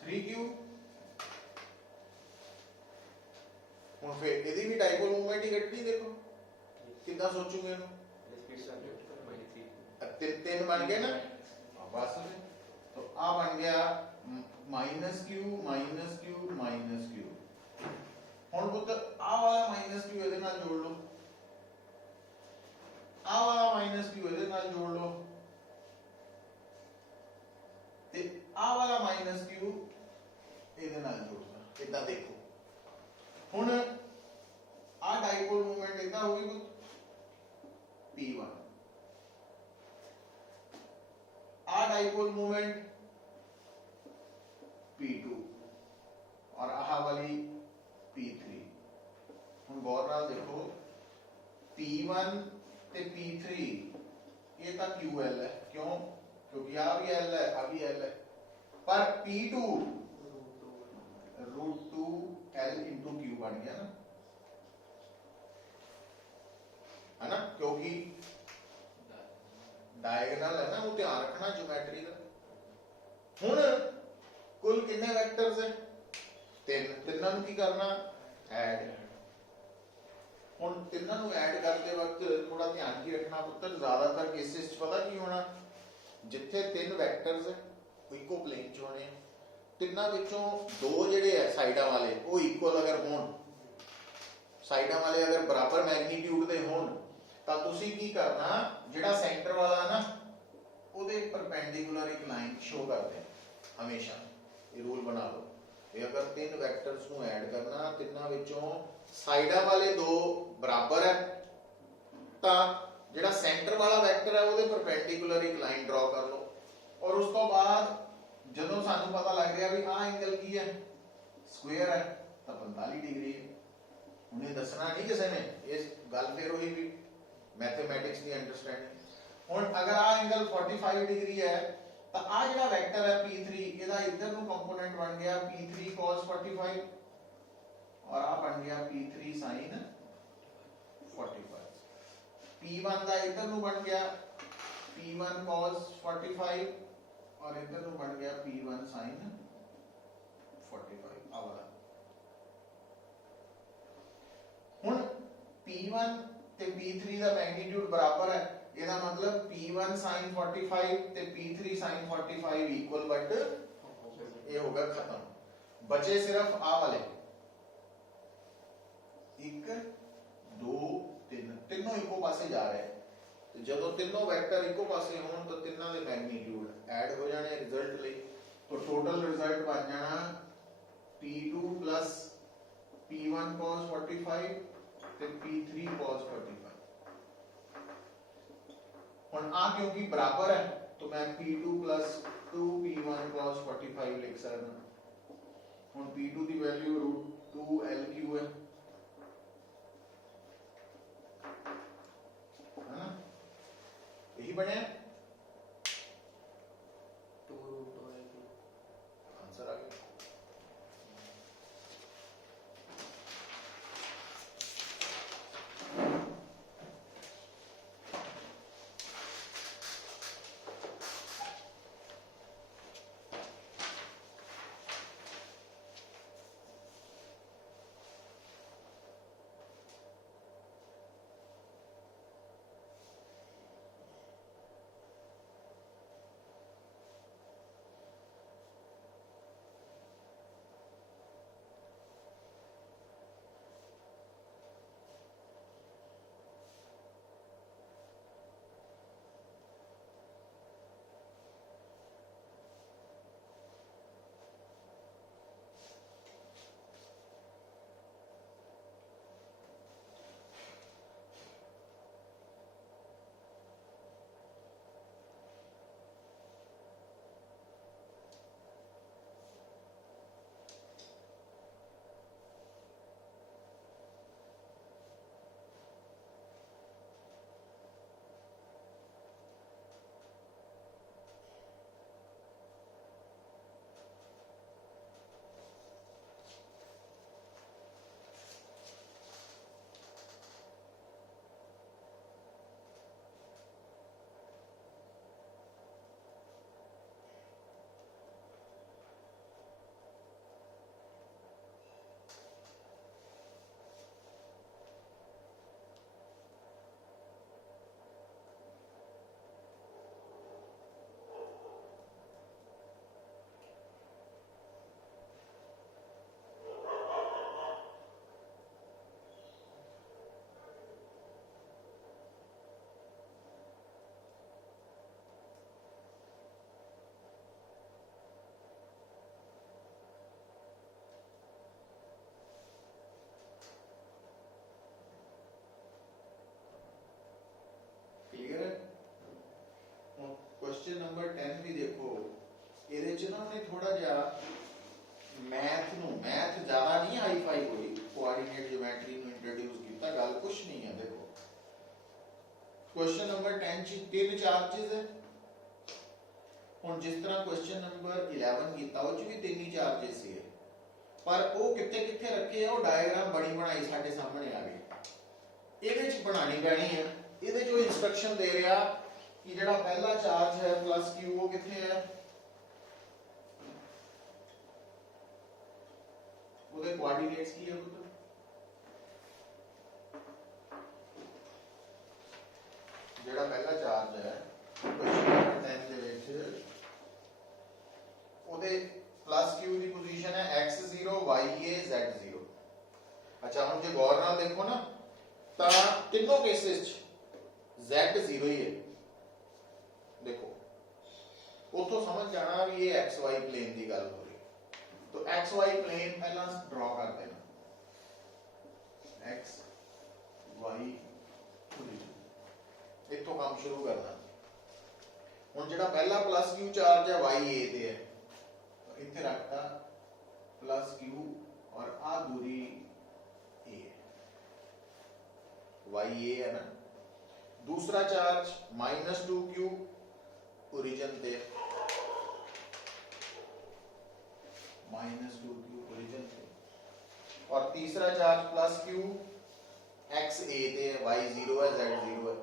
3q। ਹੁਣ फिर ਇਹਦੀ भी डाइपोल मूवमेंट ही कटनी। देखो कितना सोचूंगे ਇਹਨੂੰ स्पीड से तीन बन गए ना बस। तो आ बन गया माइनस क्यू हुण पुत्र आ वाला माइनस क्यू ਇਹਦੇ ਨਾਲ जोड़ लो, आ वाला माइनस क्यू ਇਹਦੇ ਨਾਲ जोड़ लो ते आ वाला माइनस क्यू ਇਹਦੇ ਨਾਲ जोड़ना। इतना देखो हुण आ डाइपोल मूवमेंट इतना होगी पुत्र P1, आ डाइपोल मूवमेंट P2 और आह वाली P3। हम गौर नाल देखो P1 ते P3 ये तो QL है, क्यों? क्योंकि आ भी L है आ भी L है, पर P2 √2L इंटू Q बन गया ना, है ना? क्योंकि डायगोनल है ना, वो ध्यान रखना ज्योमेट्री का। हुण कुल कितने वेक्टर्स है? तीन। तिन्नां नूं की करना? ऐड। हुण तिन्नां नूं ऐड करते वक्त थोड़ा ध्यान की रखना पुत्र, ज्यादातर केसेस च पता की होना, जिथे तीन वेक्टर्स है वो इको प्लेन च होने, तिन्नां विचों दो जिहड़े है साइडां वाले वो इक्वल अगर होण, साइडां वाले अगर बराबर मैग्नीट्यूड दे होण, ਤਾਂ ਤੁਸੀਂ ਕੀ ਕਰਨਾ, ਜਿਹੜਾ ਸੈਂਟਰ ਵਾਲਾ ਨਾ ਉਹਦੇ ਪਰਪੈਂਡੀਕੂਲਰ ਇੱਕ ਲਾਈਨ ਸ਼ੋ ਕਰਦੇ ਹਮੇਸ਼ਾ। ਇਹ ਰੂਲ ਬਣਾ ਲਓ, ਇਹ ਅਗਰ ਤਿੰਨ ਵੈਕਟਰਸ ਨੂੰ ਐਡ ਕਰਨਾ, ਤਿੰਨਾਂ ਵਿੱਚੋਂ ਸਾਈਡਾਂ ਵਾਲੇ ਦੋ ਬਰਾਬਰ ਹੈ ਤਾਂ ਜਿਹੜਾ ਸੈਂਟਰ ਵਾਲਾ ਵੈਕਟਰ ਹੈ ਉਹਦੇ ਪਰਪੈਂਡੀਕੂਲਰ ਇੱਕ ਲਾਈਨ ਡਰਾ ਕਰ ਲਓ। ਔਰ ਉਸ ਤੋਂ ਬਾਅਦ ਜਦੋਂ ਸਾਨੂੰ ਪਤਾ ਲੱਗ ਰਿਹਾ ਵੀ ਆਹ ਐਂਗਲ ਕੀ ਹੈ, ਸਕੁਅਰ ਹੈ, ਤਾਂ 45 डिग्री है। ਉਹਨੇ ਦੱਸਣਾ ਨਹੀਂ ਕਿਸੇ ਨੇ, ਇਹ ਗੱਲ ਫਿਰ ਹੋਈ ਵੀ मैथमेटिक्स की अंडरस्टैंडिंग। हुण अगर आ एंगल 45 डिग्री है तो आ जिहड़ा वेक्टर है P3 ਇਹਦਾ इधर ਨੂੰ कंपोनेंट बन गया P3 cos 45 और आ बन गया P3 sin 45। P1 ਦਾ इधर ਨੂੰ बन गया P1 cos 45 और इधर ਨੂੰ बन गया P1 sin 45 आ वाला। हुण P1 ਤੇ P3 ਦਾ ਮੈਗਨੀਟਿਊਡ ਬਰਾਬਰ ਹੈ, ਇਹਦਾ ਮਤਲਬ P1 sin 45 ਤੇ P3 sin 45 ਇਕੁਅਲ, ਬਟ ਇਹ ਹੋ ਗਿਆ ਖਤਮ। बचे सिर्फ आ वाले 1 2 3 तीनों इको पासे जा रहे हैं। तो जब तीनों वेक्टर इको पासे होण तो तिन्हां दे मैग्नीट्यूड ऐड हो जाने रिजल्ट लई। तो टोटल रिजल्ट बन जाना P2 प्लस P1 cos 45 ਤੇ P3 cos 45। हुण आ क्योंकि बराबर है तो मैं P2 प्लस 2P1 cos 45 लिख सकता। हुण P2 की वैल्यू √2LQ है ना, यही बने आंसर आ गया। क्वेश्चन नंबर 10 भी देखो, ਇਹਦੇ ਚ ਨਾ ਉਹਨੇ ਥੋੜਾ ਜਿਹਾ ਮੈਥ ਜ਼ਿਆਦਾ ਨਹੀਂ ਹਾਈ ਫਾਈ ਹੋਈ, ਕੋਆਰਡੀਨੇਟ ਜਿਓਮੈਟਰੀ ਨੂੰ ਇੰਟਰੋਡਿਊਸ ਕੀਤਾ, ਗੱਲ ਕੁਛ ਨਹੀਂ ਹੈ। ਦੇਖੋ क्वेश्चन नंबर 10 ਚ ਤਿੰਨ ਚਾਰजेस ਹੈ। ਹੁਣ ਜਿਸ ਤਰ੍ਹਾਂ क्वेश्चन नंबर 11 ਕੀਤਾ ਉਹ ਚ ਵੀ ਤਿੰਨ ਹੀ ਚਾਰजेस ਸੀ, ਪਰ ਉਹ ਕਿੱਥੇ ਕਿੱਥੇ ਰੱਖੇ ਆ ਉਹ ਡਾਇਗਰਾਮ ਬਣੀ ਬਣਾਈ ਸਾਡੇ ਸਾਹਮਣੇ ਆ ਗਈ। ਇਹਦੇ ਚ ਬਣਾਣੀ ਪੈਣੀ ਹੈ। ਇਹਦੇ ਚ ਇੰਸਟਰਕਸ਼ਨ ਦੇ ਰਿਹਾ ਕਿ ਜਿਹੜਾ ਪਹਿਲਾ ਚਾਰਜ ਹੈ ਪਲੱਸ Q ਉਹ ਕਿੱਥੇ ਹੈ, ਉਹਦੇ ਕੋਆਰਡੀਨੇਟਸ ਕੀ ਹੈ ਪੁੱਤ, ਜਿਹੜਾ ਪਹਿਲਾ ਚਾਰਜ ਹੈ ਕੁਐਸਚਨ 10 ਦੇ ਵਿੱਚ ਉਹਦੇ ਪਲੱਸ Q ਦੀ ਪੋਜੀਸ਼ਨ ਹੈ x0 y a z0। ਅੱਛਾ ਹੁਣ ਜੇ ਗੌਰ ਨਾਲ ਦੇਖੋ ਨਾ ਤਾਂ ਤਿੰਨੋਂ ਕੇਸਿਸ ਚ z0 ਹੀ ਹੈ। देखो उतो समझ जाना भी ये एक्स वाई प्लेन की गल हो रही, तो एक्स वाई प्लेन पहला ड्रॉ कर देना, एक्स वाई इतों काम शुरू करना। हुण जिहड़ा पहला प्लस क्यू चार्ज है वाई ए ते है, तो इत्थे रखता प्लस क्यू और आ दूरी ए है, वाई ए है ना। दूसरा चार्ज -2q ओरिजिन पे, -2q ओरिजिन पे, और तीसरा charge plus q x a ते है, y 0 है, z 0 है,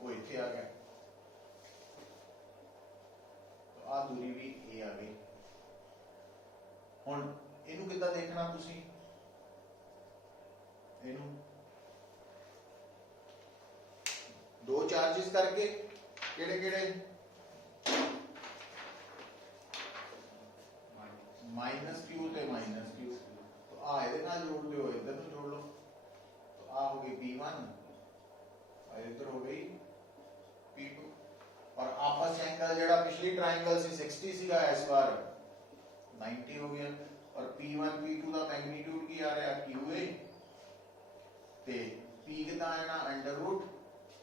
वो इत्थे आ गया, तो आ दूरी भी a आ गई। हुण इनू किद्दां देखना तुसीं, इनू दो चार्जेस करके किहड़े किहड़े -q ਤੇ -q, तो आ ਇਹਦੇ ਨਾਲ जोड़ लियो, इधर ਨੂੰ जोड़ लो, तो आ हो गई p1 और इधर हो गई p2, और आपस एंगल जेड़ा पिछली ट्रायंगल से 60 सीगा इस बार 90 हो गया, और p1 p2 ਦਾ मैग्नीट्यूड की आ रहा qa ਤੇ p कितना आना √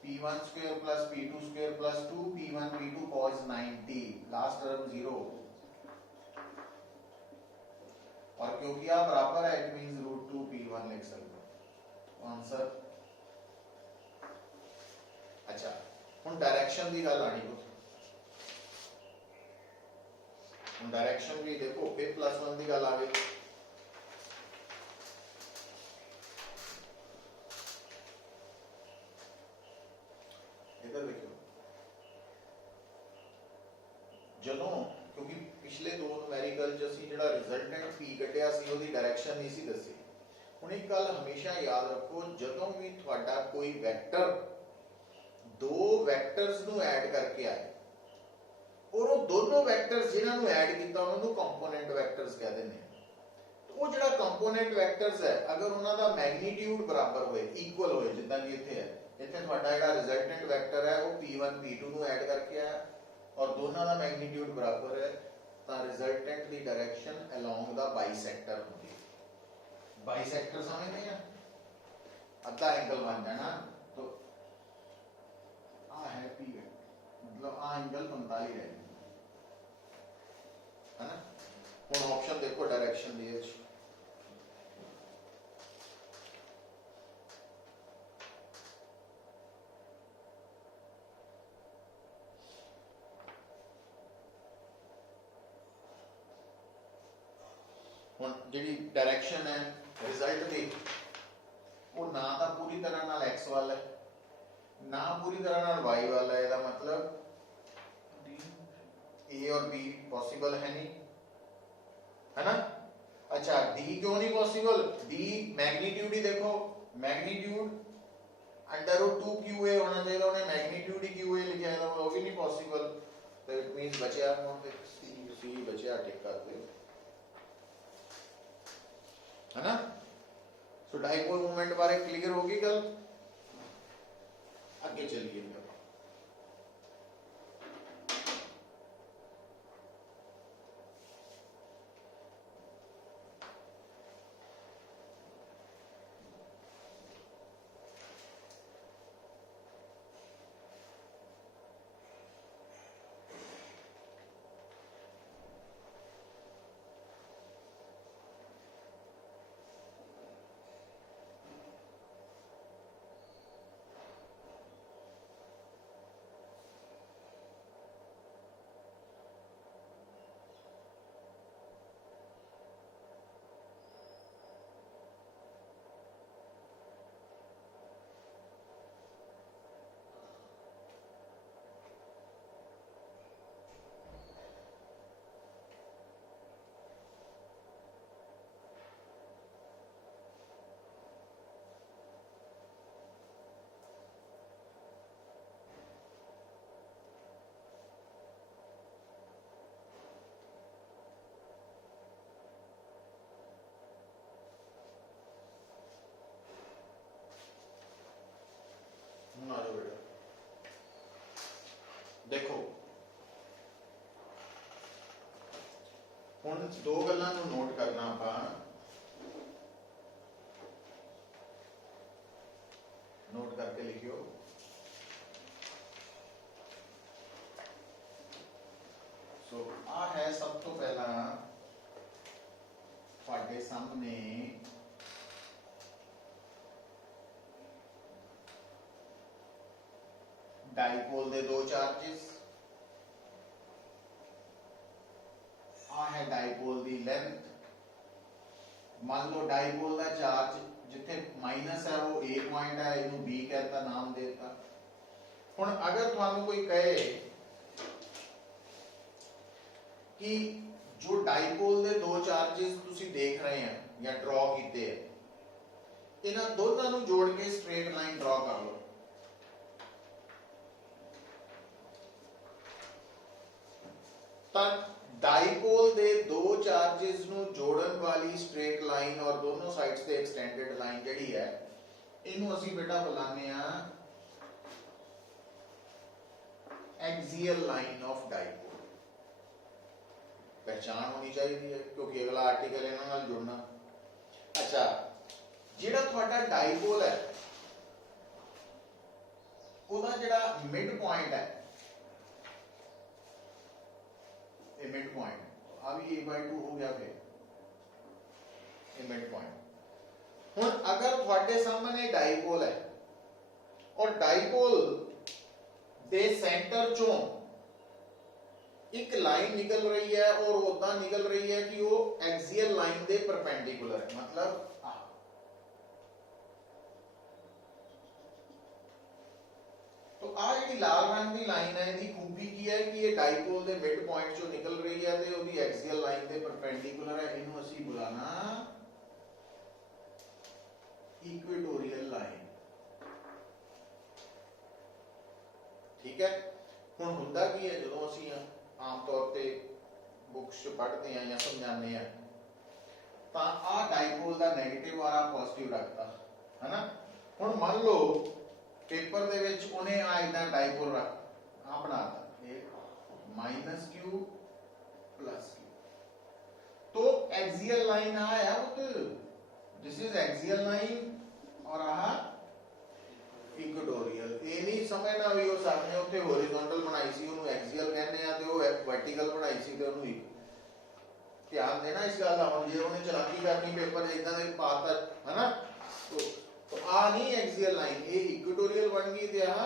p1 square plus p2 square plus 2 p1 p2 cos 90, last term 0, और क्योंकि आप बराबर है इट मींस √2 p1 लिख सकते हो आंसर। अच्छा हुण डायरेक्शन की गल आनी हो, हुण डायरेक्शन भी देखो फिर +1 की गल आ गई। इधर देखो ਜਦੋਂ क्योंकि पिछले दो न्यूमेरिकल च ਅਸੀਂ ਜਿਹੜਾ ਰਿਜ਼ਲਟੈਂਟ p ਕੱਢਿਆ ਸੀ ਉਹਦੀ ਡਾਇਰੈਕਸ਼ਨ ਨਹੀਂ ਸੀ ਦੱਸੀ। ਹੁਣ ਇੱਕ ਗੱਲ ਹਮੇਸ਼ਾ ਯਾਦ ਰੱਖੋ, ਜਦੋਂ ਵੀ ਤੁਹਾਡਾ ਕੋਈ ਵੈਕਟਰ ਦੋ ਵੈਕਟਰਸ ਨੂੰ ਐਡ ਕਰਕੇ ਆਏ ਔਰ ਉਹ ਦੋਨੋਂ ਵੈਕਟਰਸ ਜਿਨ੍ਹਾਂ ਨੂੰ ਐਡ ਕੀਤਾ ਉਹਨਾਂ ਨੂੰ ਕੰਪੋਨੈਂਟ ਵੈਕਟਰਸ ਕਹਿ ਦਿੰਦੇ ਆ। ਉਹ ਜਿਹੜਾ ਕੰਪੋਨੈਂਟ ਵੈਕਟਰਸ ਹੈ ਅਗਰ ਉਹਨਾਂ ਦਾ ਮੈਗਨੀਟਿਊਡ ਬਰਾਬਰ ਹੋਏ, ਇਕੁਅਲ ਹੋਏ, ਜਿੱਦਾਂ ਕਿ ਇੱਥੇ ਹੈ, ਇੱਥੇ ਤੁਹਾਡਾ ਜਿਹੜਾ ਰਿਜ਼ਲਟੈਂਟ ਵੈਕਟਰ ਹੈ ਉਹ p1 p2 ਨੂੰ ਐਡ ਕਰਕੇ ਆਇਆ और दोनों का मैग्नीट्यूड बराबर है, तो रिजल्टेंट की डायरेक्शन अलोंग द बाइसेक्टर होगी। बाइसेक्टर समझते हैं, अद्धा एंगल बन जाना, तो आ है p मतलब आ एंगल 45 है ना। हुण ऑप्शन देखो डायरेक्शन दी है, ਹੁਣ ਜਿਹੜੀ ਡਾਇਰੈਕਸ਼ਨ ਹੈ ਰਿਜ਼ਲਟ ਦੀ ਉਹ ਨਾ ਤਾਂ ਪੂਰੀ ਤਰ੍ਹਾਂ ਨਾਲ x ਵੱਲ ਹੈ ਨਾ ਪੂਰੀ ਤਰ੍ਹਾਂ ਨਾਲ y ਵੱਲ ਹੈ, ਇਹਦਾ ਮਤਲਬ a और b पॉसिबल है नहीं, है ना। अच्छा d क्यों नहीं पॉसिबल, d मैग्नीट्यूड ही देखो, मैग्नीट्यूड √2qa होना चाहिए, उन्हें मैग्नीट्यूड ही qa लिखा है, वो भी नहीं पॉसिबल, तो इट मींस बचा c बचा टिक कर दो, है ना। सो डाइपोल मोमेंट बारे क्लियर होगी गल, आगे चलिए। ਹੁਣ ਦੋ ਗੱਲਾਂ ਨੂੰ ਨੋਟ ਕਰਨਾ ਆਪਾਂ नोट करके लिखियो सो आ है सब तो पहला ਤੁਹਾਡੇ सामने डाइपोल दे दो चार्जेस आ है डाइपोल दी लेंथ मान लो डाइपोल दा चार्ज जिथे माइनस है वो ए पॉइंट है इनू बी कहता नाम देता हुण अगर तुहानू कोई कहे कि जो डाइपोल दे दो चार्जेस तुसी देख रहे हैं या ड्रॉ कीते हैं इन्हां दोनों नू जोड़ के स्ट्रेट लाइन ड्रॉ कर लो तक डाइपोल दे दो चार्जेस नु जोड़न वाली स्ट्रेट लाइन और दोनों साइड्स ते एक्सटेंडेड लाइन जड़ी है इनू असी बेटा बुलाने आ एक्सियल लाइन ऑफ डाइपोल पहचान होनी चाहिए क्योंकि अगला आर्टिकल इन्हां नाल जुड़ना अच्छा जेड़ा ਤੁਹਾਡਾ डाइपोल है ਉਹਦਾ ਜਿਹੜਾ मिड पॉइंट है मिड पॉइंट अभी a/2 हो गया फिर मिड पॉइंट हुण अगर ਤੁਹਾਡੇ सामने डाइपोल है और डाइपोल दे सेंटर चों एक लाइन निकल रही है और उदा निकल रही है कि वो एक्सियल लाइन दे परपेंडिकुलर है मतलब तो आ जी लाल रंग की लाइन है इसकी खूबी की है कि ये डाइपोल दे मिड पॉइंट चो निकल रही है ते ओदी एक्सियल लाइन दे परपेंडिकुलर है इनू असी बुलाना इक्वेटोरियल लाइन ठीक है हुण हुंदा की है जदों असी आम तौर पे बुक्स पढ़ते हैं या समझाने हैं तां आ डाइपोल दा नेगेटिव वाला पॉजिटिव रखता है ना हुण मान लो पेपर दे विच उन्हें आ इदा डाइपोल रख आ बनाता एक -q +q तो एक्सियल लाइन आ है वो दिस इज एक्सियल लाइन और आ इक्वेटोरियल ये नहीं समझना भी वो सामने उत्ते हॉरिजॉन्टल बनाई सी ओनु एक्सियल कहने आ ते वो वर्टिकल बनाई सी ते ओनु ध्यान देना इस गल दा हुण जे उन्हें चलाकी करनी पेपर इदां दे पाता है ना तो आ नहीं एक्सियल लाइन ये इक्वेटोरियल बन गई ते आ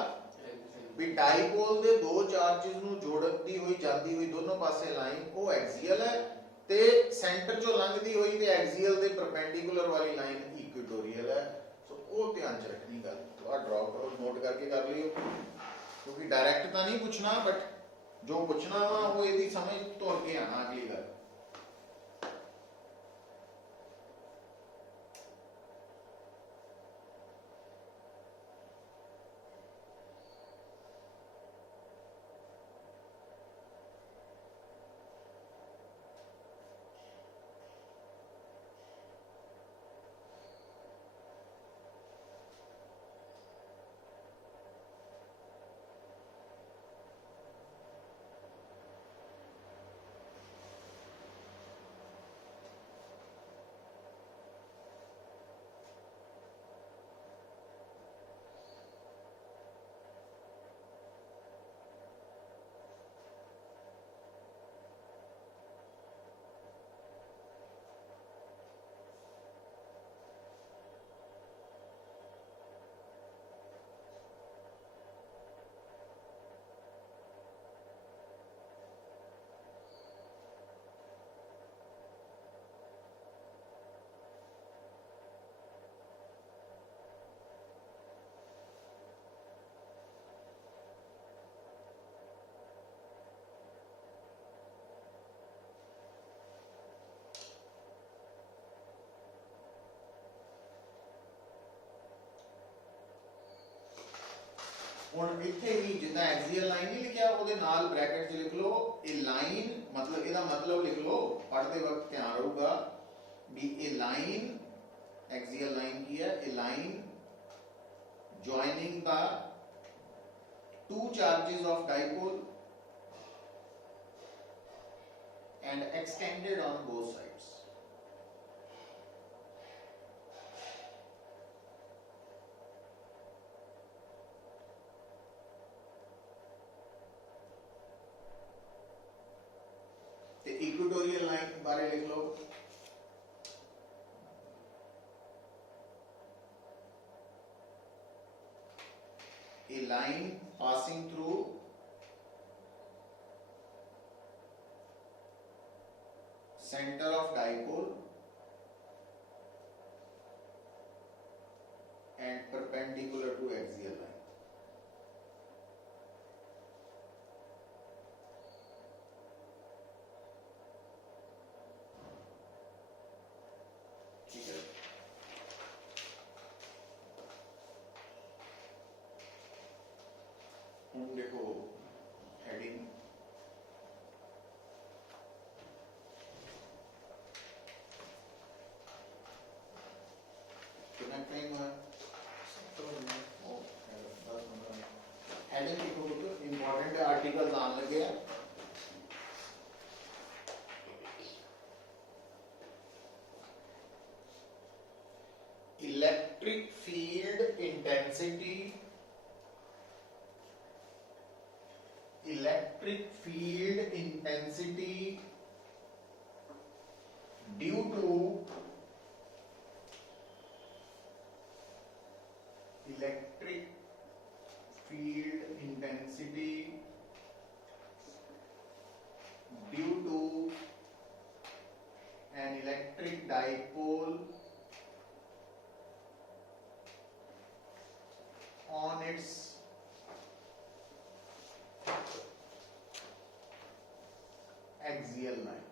भी डाइपोल दे दो चार्जेस नु जोड़ती हुई जाती हुई दोनों पासे लाइन वो एक्सियल है ते सेंटर जो लंघदी हुई ते एक्सियल दे परपेंडिकुलर वाली लाइन इक्वेटोरियल है सो वो ध्यान च रखनी गल तो आ ड्रॉ करो नोट करके कर लियो क्योंकि डायरेक्ट तो नहीं पूछना बट जो पूछना वा वो इहदी समझ तो अगे आना अगली गल ਹੁਣ ਇੱਥੇ ਵੀ ਜਿੱਦਾਂ ਐਕਸੀਅਲ ਲਾइन नहीं लिखा ਉਹਦੇ ਨਾਲ ब्रैकेट च लिख लो ਇਹ ਲਾइन मतलब ਇਹਦਾ मतलब लिख लो पढ़ते वक्त ध्यान रहूगा भी ਇਹ लाइन एक्सियल लाइन की है ए line joining the two charges of dipole and extended on both sides. The equatorial line बारे लिख लो. A line passing through center of dipole and perpendicular to axial line. ठीक है. हम देखो हेडिंग कितना टाइम हुआ? हेडिंग लिखो तो इंपॉर्टेंट आर्टिकल्स आने लगे हैं. Electric field intensity, electric field intensity due to electric field intensity due to an electric dipole on its axial line.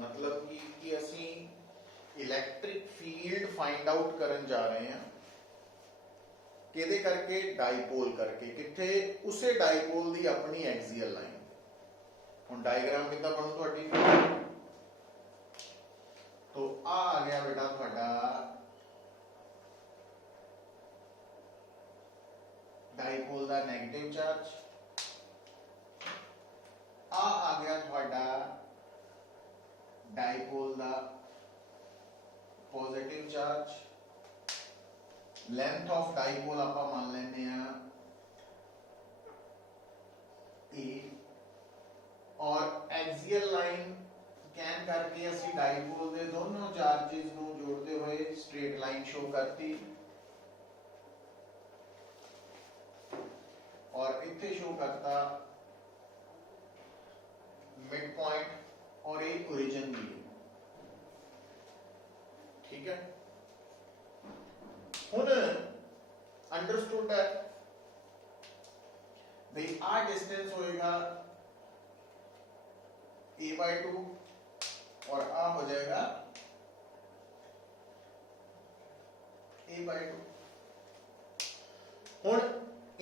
मतलब कि ਅਸੀਂ ਇਲੈਕਟ੍ਰਿਕ ਫੀਲਡ ਫਾਈਂਡ ਆਊਟ ਕਰਨ ਜਾ ਰਹੇ ਹਾਂ ਕਿਹਦੇ ਕਰਕੇ? ਡਾਈਪੋਲ ਕਰਕੇ. ਕਿੱਥੇ? ਉਸੇ ਡਾਈਪੋਲ ਦੀ ਆਪਣੀ ਐਕਸੀਅਲ ਲਾਈਨ. ਹੁਣ ਡਾਇਗਰਾਮ ਕਿੱਦਾਂ ਬਣੂ ਤੁਹਾਡੀ? तो आ गया बेटा ਤੁਹਾਡਾ डाइपोल ਦਾ नेगेटिव चार्ज. आ गया ਤੁਹਾਡਾ dipole the positive charge. Length of dipole ਆਪਾਂ ਮੰਨ ਲੈਂਦੇ ਆ e और एक्सियल लाइन कैन करके ਅਸੀਂ डाइपोल ਦੇ ਦੋਨੋਂ ਚਾਰजेस ਨੂੰ ਜੋੜਦੇ ਹੋਏ स्ट्रेट लाइन शो करती और इतने शो करता मिड पॉइंट और एक ओरिजिन भी. ठीक है. हुन अंडरस्टूड है भाई आ डिस्टेंस होएगा a/2 और आ हो जाएगा a/2. हुन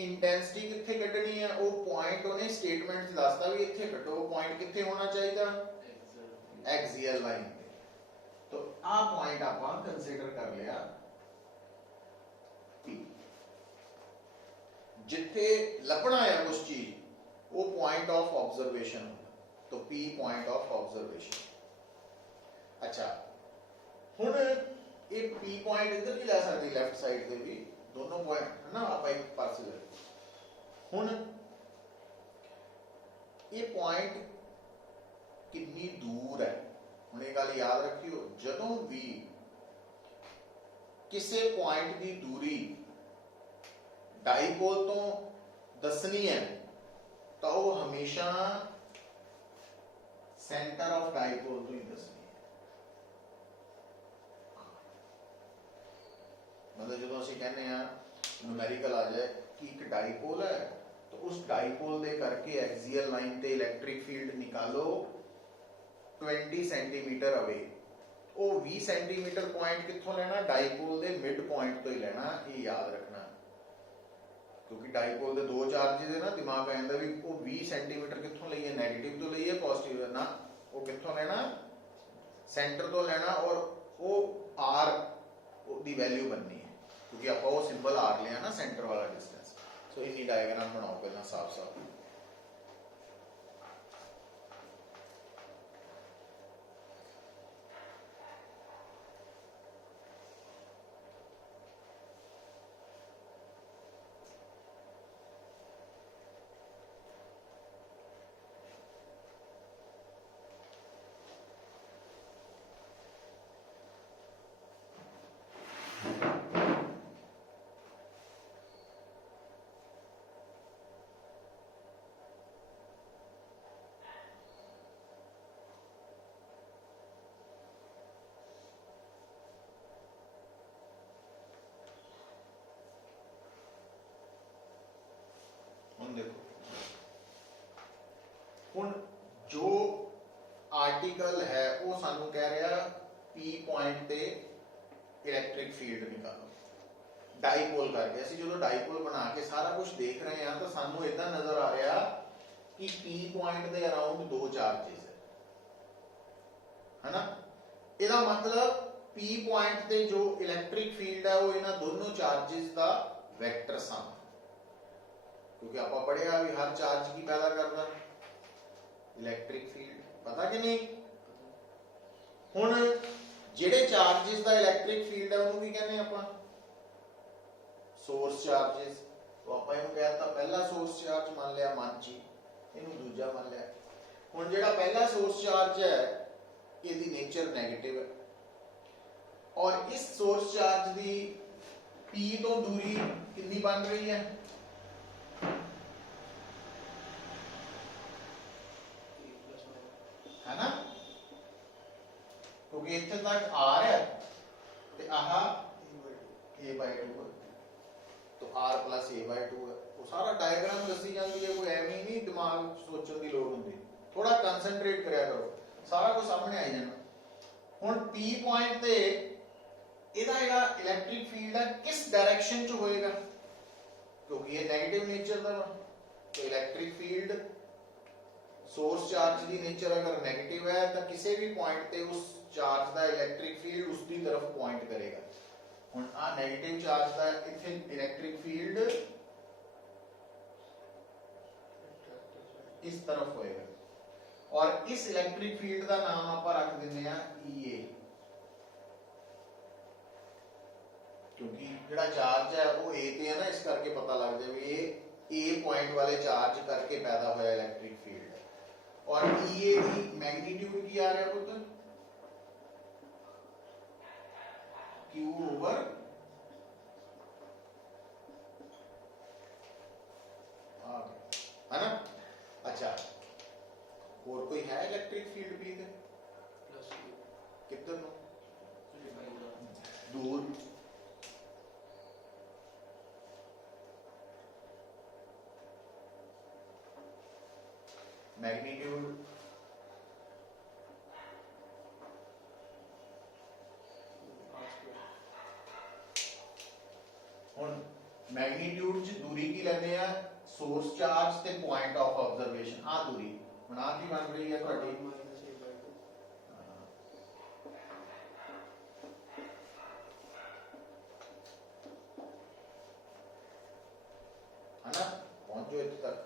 इंटेंसिटी किथे कटनी है? वो पॉइंट उन्हें स्टेटमेंट दसदा भी इथे कटो. पॉइंट किथे होना चाहिए? Axial line. तो आ पॉइंट आपां कंसीडर कर लिया P. जिथे लभना है उस चीज वो पॉइंट ऑफ ऑब्जर्वेशन. तो P पॉइंट ऑफ ऑब्जर्वेशन. अच्छा हुन ये P पॉइंट इधर भी ला सकते लेफ्ट साइड पे भी दोनों पॉइंट है ना. आप एक पास ले हुन ये पॉइंट कितनी दूर है? हुन ये गल याद रखियो जदों भी किसी पॉइंट की दूरी डाइपोल तो दसनी है तो वो हमेशा सेंटर ऑफ डाइपोल तो ही दसनी है. मतलब जो ਅਸੀਂ कहने हैं न्यूमेरिकल आ जाए कि एक डाइपोल है तो उस डाइपोल दे करके एक्सियल लाइन ते इलेक्ट्रिक फील्ड निकालो 20 सेंटीमीटर अवे. वो 20 सेंटीमीटर पॉइंट कित्थों लेना? डाइपोल दे मिड पॉइंट तो ही लेना. ये याद रखना क्योंकि डाइपोल दे दो चार्जेस है ना. दिमाग आ जाता भी वो 20 सेंटीमीटर कित्थों लईए? नेगेटिव तो लईए पॉजिटिव ना. वो कित्थों लेना? सेंटर तो लेना और वो आर दी वैल्यू बननी है. क्योंकि आप वो सिंबल आर लिया ना सेंटर वाला डिस्टेंस। सो इन्नी डायग्राम बनाओ पहला साफ साफ। देखो हुण जो आर्टिकल है वो सानू कह रहा पी पॉइंट ते इलैक्ट्रिक फील्ड निकालो डाईपोल करके। असं जो डाईपोल बना के सारा कुछ देख रहे हैं तो सानू इदा नजर आ रहा कि पी पॉइंट के अराउंड दो चार्जेस है ना। ਇਹਦਾ मतलब पी पॉइंट ते जो इलैक्ट्रिक फील्ड है वो इन्हां दोनों चार्जेस का वेक्टर सम, क्योंकि आप पढ़िया भी हर चार्ज की पैदा करता इलैक्ट्रिक फील्ड, पता कि नहीं। हुण जिहड़े चार्जेस का इलैक्ट्रिक फील्ड है उन्होंने की कहने आपां सोर्स चार्जेस। तो आप इहनूं कहता पहला सोर्स चार्ज मान लिया मांची, इहनूं दूजा मान लिया। हुण जिहड़ा पहला सोर्स चार्ज है इसकी नेचर नेगेटिव है और इस सोर्स चार्ज की पी तो दूरी कितनी बन रही है ना, क्योंकि इतने तक आर है तो आह a/2 है तो r प्लस a/2 है। वो सारा डायग्राम दसी जाती है, कोई एवं नहीं दिमाग सोचने की लोड़ होंगी, थोड़ा कंसनट्रेट करा करो सारा कुछ सामने आई जाना। हुण P पॉइंट ते इहदा जिहड़ा इलैक्ट्रिक फील्ड है किस डायरेक्शन च होएगा, क्योंकि ये नेगेटिव नेचर दा तो इलैक्ट्रिक फील्ड सोर्स चार्ज की नेचर अगर नेगेटिव है तो किसी भी पॉइंट पे उस चार्ज का इलैक्ट्रिक फील्ड उसकी तरफ पॉइंट करेगा। हुण आ नेगेटिव चार्ज का इत्थे इलैक्ट्रिक फील्ड इस तरफ होएगा और इस इलैक्ट्रिक फील्ड का नाम आप रख देंगे EA, क्योंकि जिहड़ा चार्ज है वो ए ते है ना, इस करके पता लग जाए ये ए पॉइंट वाले चार्ज करके पैदा होया इलैक्ट्रिक फील्ड। और EA की मैग्नीट्यूड की आ रहा पुत्र Q ओवर है ना। अच्छा और कोई है इलेक्ट्रिक फील्ड भी किधर दूर मैग्नीट्यूड हुण मैग्नीट्यूड च दूरी की लेने आ सोर्स चार्ज ते पॉइंट ऑफ ऑब्जर्वेशन आ दूरी हुण आ की बन रही है तुहाडी है ना। पहुंच जो इत्थे तक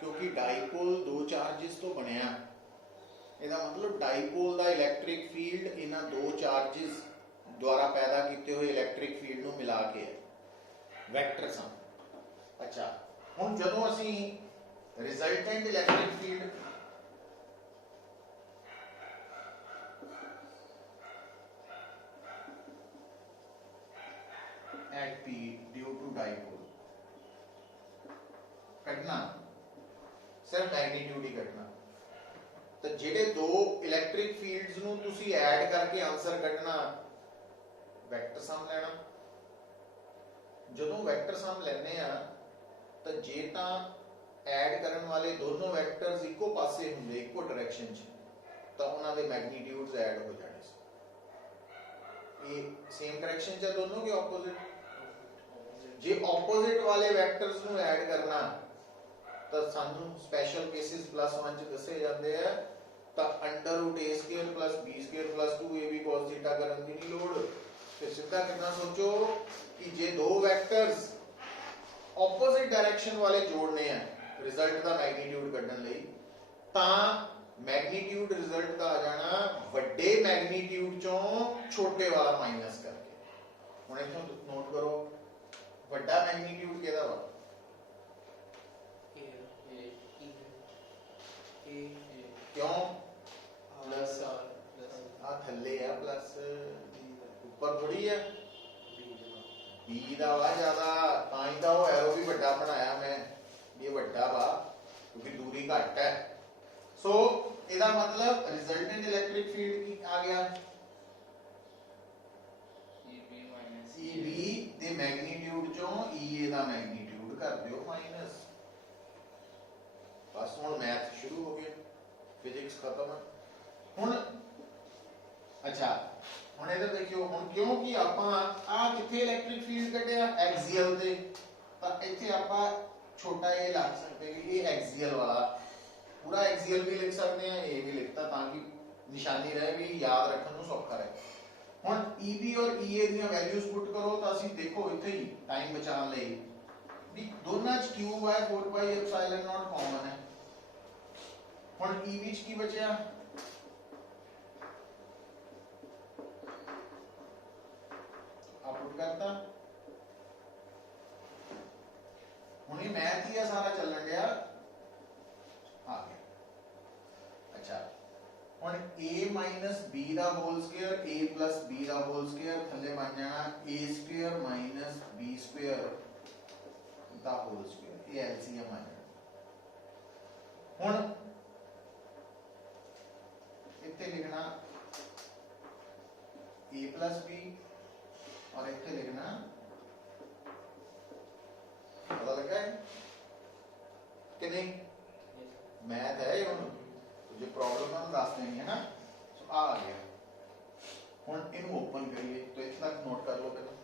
क्योंकि डाईपोल दो चार्जेस तो बनया, इसका मतलब डाईपोल का इलैक्ट्रिक फील्ड इन्हां दो चार्जेस द्वारा पैदा किए हुए इलैक्ट्रिक फील्ड को मिला के है वेक्टर सम। अच्छा ਹੁਣ ਜਦੋਂ ਅਸੀਂ resultant electric field at P due to dipole ਕੱਢਣਾ ਸਿਰਫ ਮੈਗਨੀਟਿਊਡ ਹੀ ਕੱਢਣਾ ਤਾਂ ਜਿਹੜੇ ਦੋ ਇਲੈਕਟ੍ਰਿਕ ਫੀਲਡਸ ਨੂੰ ਤੁਸੀਂ ਐਡ ਕਰਕੇ ਆਨਸਰ ਕੱਢਣਾ ਵੈਕਟਰ ਸਮ ਲੈਣਾ ਜਦੋਂ ਵੈਕਟਰ ਸਮ ਲੈਣੇ ਆ ਤਾਂ ਜੇ ਤਾਂ ਐਡ ਕਰਨ ਵਾਲੇ ਦੋਨੋਂ ਵੈਕਟਰਸ ਇੱਕੋ ਪਾਸੇ ਹੁੰਦੇ ਇੱਕੋ ਡਾਇਰੈਕਸ਼ਨ 'ਚ ਤਾਂ ਉਹਨਾਂ ਦੇ ਮੈਗਨੀਟਿਊਡਸ ਐਡ ਹੋ ਜਾਣੇ ਸੀ ਇਹ ਸੇਮ ਡਾਇਰੈਕਸ਼ਨ 'ਚ ਆ ਦੋਨੋਂ ਕਿ ਆਪੋਜ਼ਿਟ ਜੇ ਆਪੋਜ਼ਿਟ ਵਾਲੇ ਵੈਕਟਰਸ ਨੂੰ ਐਡ ਕਰਨਾ ਤਾਂ ਸਾਨੂੰ ਸਪੈਸ਼ਲ ਕੇਸਿਸ +1 ਚ ਦੱਸੇ ਜਾਂਦੇ ਆ ਤਾਂ √a² + b² + 2ab cos θ ਕਰਨ ਦੀ ਨਹੀਂ ਲੋੜ ਫਿਰ ਸਿੱਧਾ ਕਿੰਨਾ ਸੋਚੋ ਕਿ ਜੇ ਦੋ ਵੈਕਟਰਸ ਆਪੋਜ਼ਿਟ ਡਾਇਰੈਕਸ਼ਨ ਵਾਲੇ ਜੋੜਨੇ ਆ ਰਿਜ਼ਲਟ ਦਾ ਮੈਗਨੀਟਿਊਡ ਕੱਢਣ ਲਈ ਤਾਂ ਮੈਗਨੀਟਿਊਡ ਰਿਜ਼ਲਟ ਦਾ ਆ ਜਾਣਾ ਵੱਡੇ ਮੈਗਨੀਟਿਊਡ ਚੋਂ ਛੋਟੇ ਵਾਲਾ ਮਾਈਨਸ ਕਰਕੇ ਹੁਣ ਇੱਥੋਂ ਨੋਟ ਕਰੋ ਵੱਡਾ ਮੈਗਨੀਟਿਊਡ ਕਿਹਦਾ ਵਾ ਕਿਉਂ प्लस ਆ ਥੱਲੇ ਆ ਪਲੱਸ ਉੱਪਰ ਥੋੜੀ ਆ b ਦਾ ਵਾ ਜ਼ਿਆਦਾ ਤਾਂ ਹੀ ਤਾਂ ਉਹ ਐਰੋ ਵੀ ਵੱਡਾ ਬਣਾਇਆ ਮੈਂ ਇਹ ਵੱਡਾ ਵਾ ਕਿਉਂਕਿ ਦੂਰੀ ਘੱਟ ਹੈ ਸੋ ਇਹਦਾ ਮਤਲਬ ਰਿਜ਼ਲਟੈਂਟ ਇਲੈਕਟ੍ਰਿਕ ਫੀਲਡ ਕੀ ਆ ਗਿਆ EB ਦੇ ਮੈਗਨੀਟਿਊਡ ਚੋਂ EA ਦਾ ਮੈਗਨੀਟਿਊਡ ਕਰ ਦਿਓ ਮਾਈਨਸ ਬਸ ਹੁਣ ਮੈਥ ਸ਼ੁਰੂ ਹੋ ਗਿਆ ਫਿਜ਼ਿਕਸ ਖਤਮ ਹੁਣ ਅੱਛਾ ਹੁਣ ਇਹਦੇ ਦੇਖਿਓ ਹੁਣ ਕਿਉਂਕਿ ਆਪਾਂ ਆ ਕਿੱਥੇ ਇਲੈਕਟ੍ਰਿਕ ਫੀਲਡ ਕੱਢਿਆ ਐਕਸੀਅਲ ਤੇ ਤਾਂ ਇੱਥੇ ਆਪਾਂ ਛੋਟਾ ਇਹ ਲੱਗ ਸਕਦੇ ਕਿ ਇਹ ਐਕਸੀਅਲ ਵਾਲਾ ਪੂਰਾ ਐਕਸੀਅਲ ਵੀ ਲਿਖ ਸਕਦੇ ਆ ਇਹ ਵੀ ਲਿਖਤਾ ਤਾਂ ਕਿ ਨਿਸ਼ਾਨੀ ਰਹੇ ਵੀ ਯਾਦ ਰੱਖਣ ਨੂੰ ਸੌਖਾ ਰਹੇ ਹੁਣ EB ਔਰ EA ਦੀਆਂ ਵੈਲਿਊਜ਼ ਪੁੱਟ ਕਰੋ ਤਾਂ ਅਸੀਂ ਦੇਖੋ ਇੱਥੇ ਹੀ ਟਾਈਮ ਬਚਾਉਣ ਲਈ ਵੀ ਦੋਨਾਂ ਚ q/4πε0 ਕਾਮਨ ਹੈ ਹੁਣ EB ਚ ਕੀ ਬਚਿਆ ਆਉਟਪੁੱਟ ਕਰਤਾ ਹੁਣ ਇਹ ਮੈਥ ਹੀ ਆ ਸਾਰਾ ਚੱਲਣ ਡਿਆ ਆ ਗਿਆ ਅੱਛਾ ਹੁਣ a - b the whole square a + b the whole square ਥੱਲੇ ਬਣ ਜਾਣਾ a² - b² ਦਾ ਹੋਲ ਸਕੁਅਰ ਇਹ LCM ਆ ਜਾਣਾ ਹੁਣ ਇੱਥੇ ਲਿਖਣਾ a + b और ਇੱਥੇ ਲਿਖਣਾ ਪਤਾ ਲੱਗਾ ਕਿ ਨਹੀਂ ਮੈਥ ਹੈ ਇਹ ਹੁਣ जो प्रॉब्लम है ਦੱਸ ਦੇਣੀ ਹੈ ਨਾ ਸੋ ਆ ਗਿਆ ਹੁਣ ਇਹਨੂੰ ਓਪਨ ਕਰੀਏ तो ਇੱਥੇ ਤੱਕ ਨੋਟ ਕਰ ਲਓ ਪਹਿਲਾਂ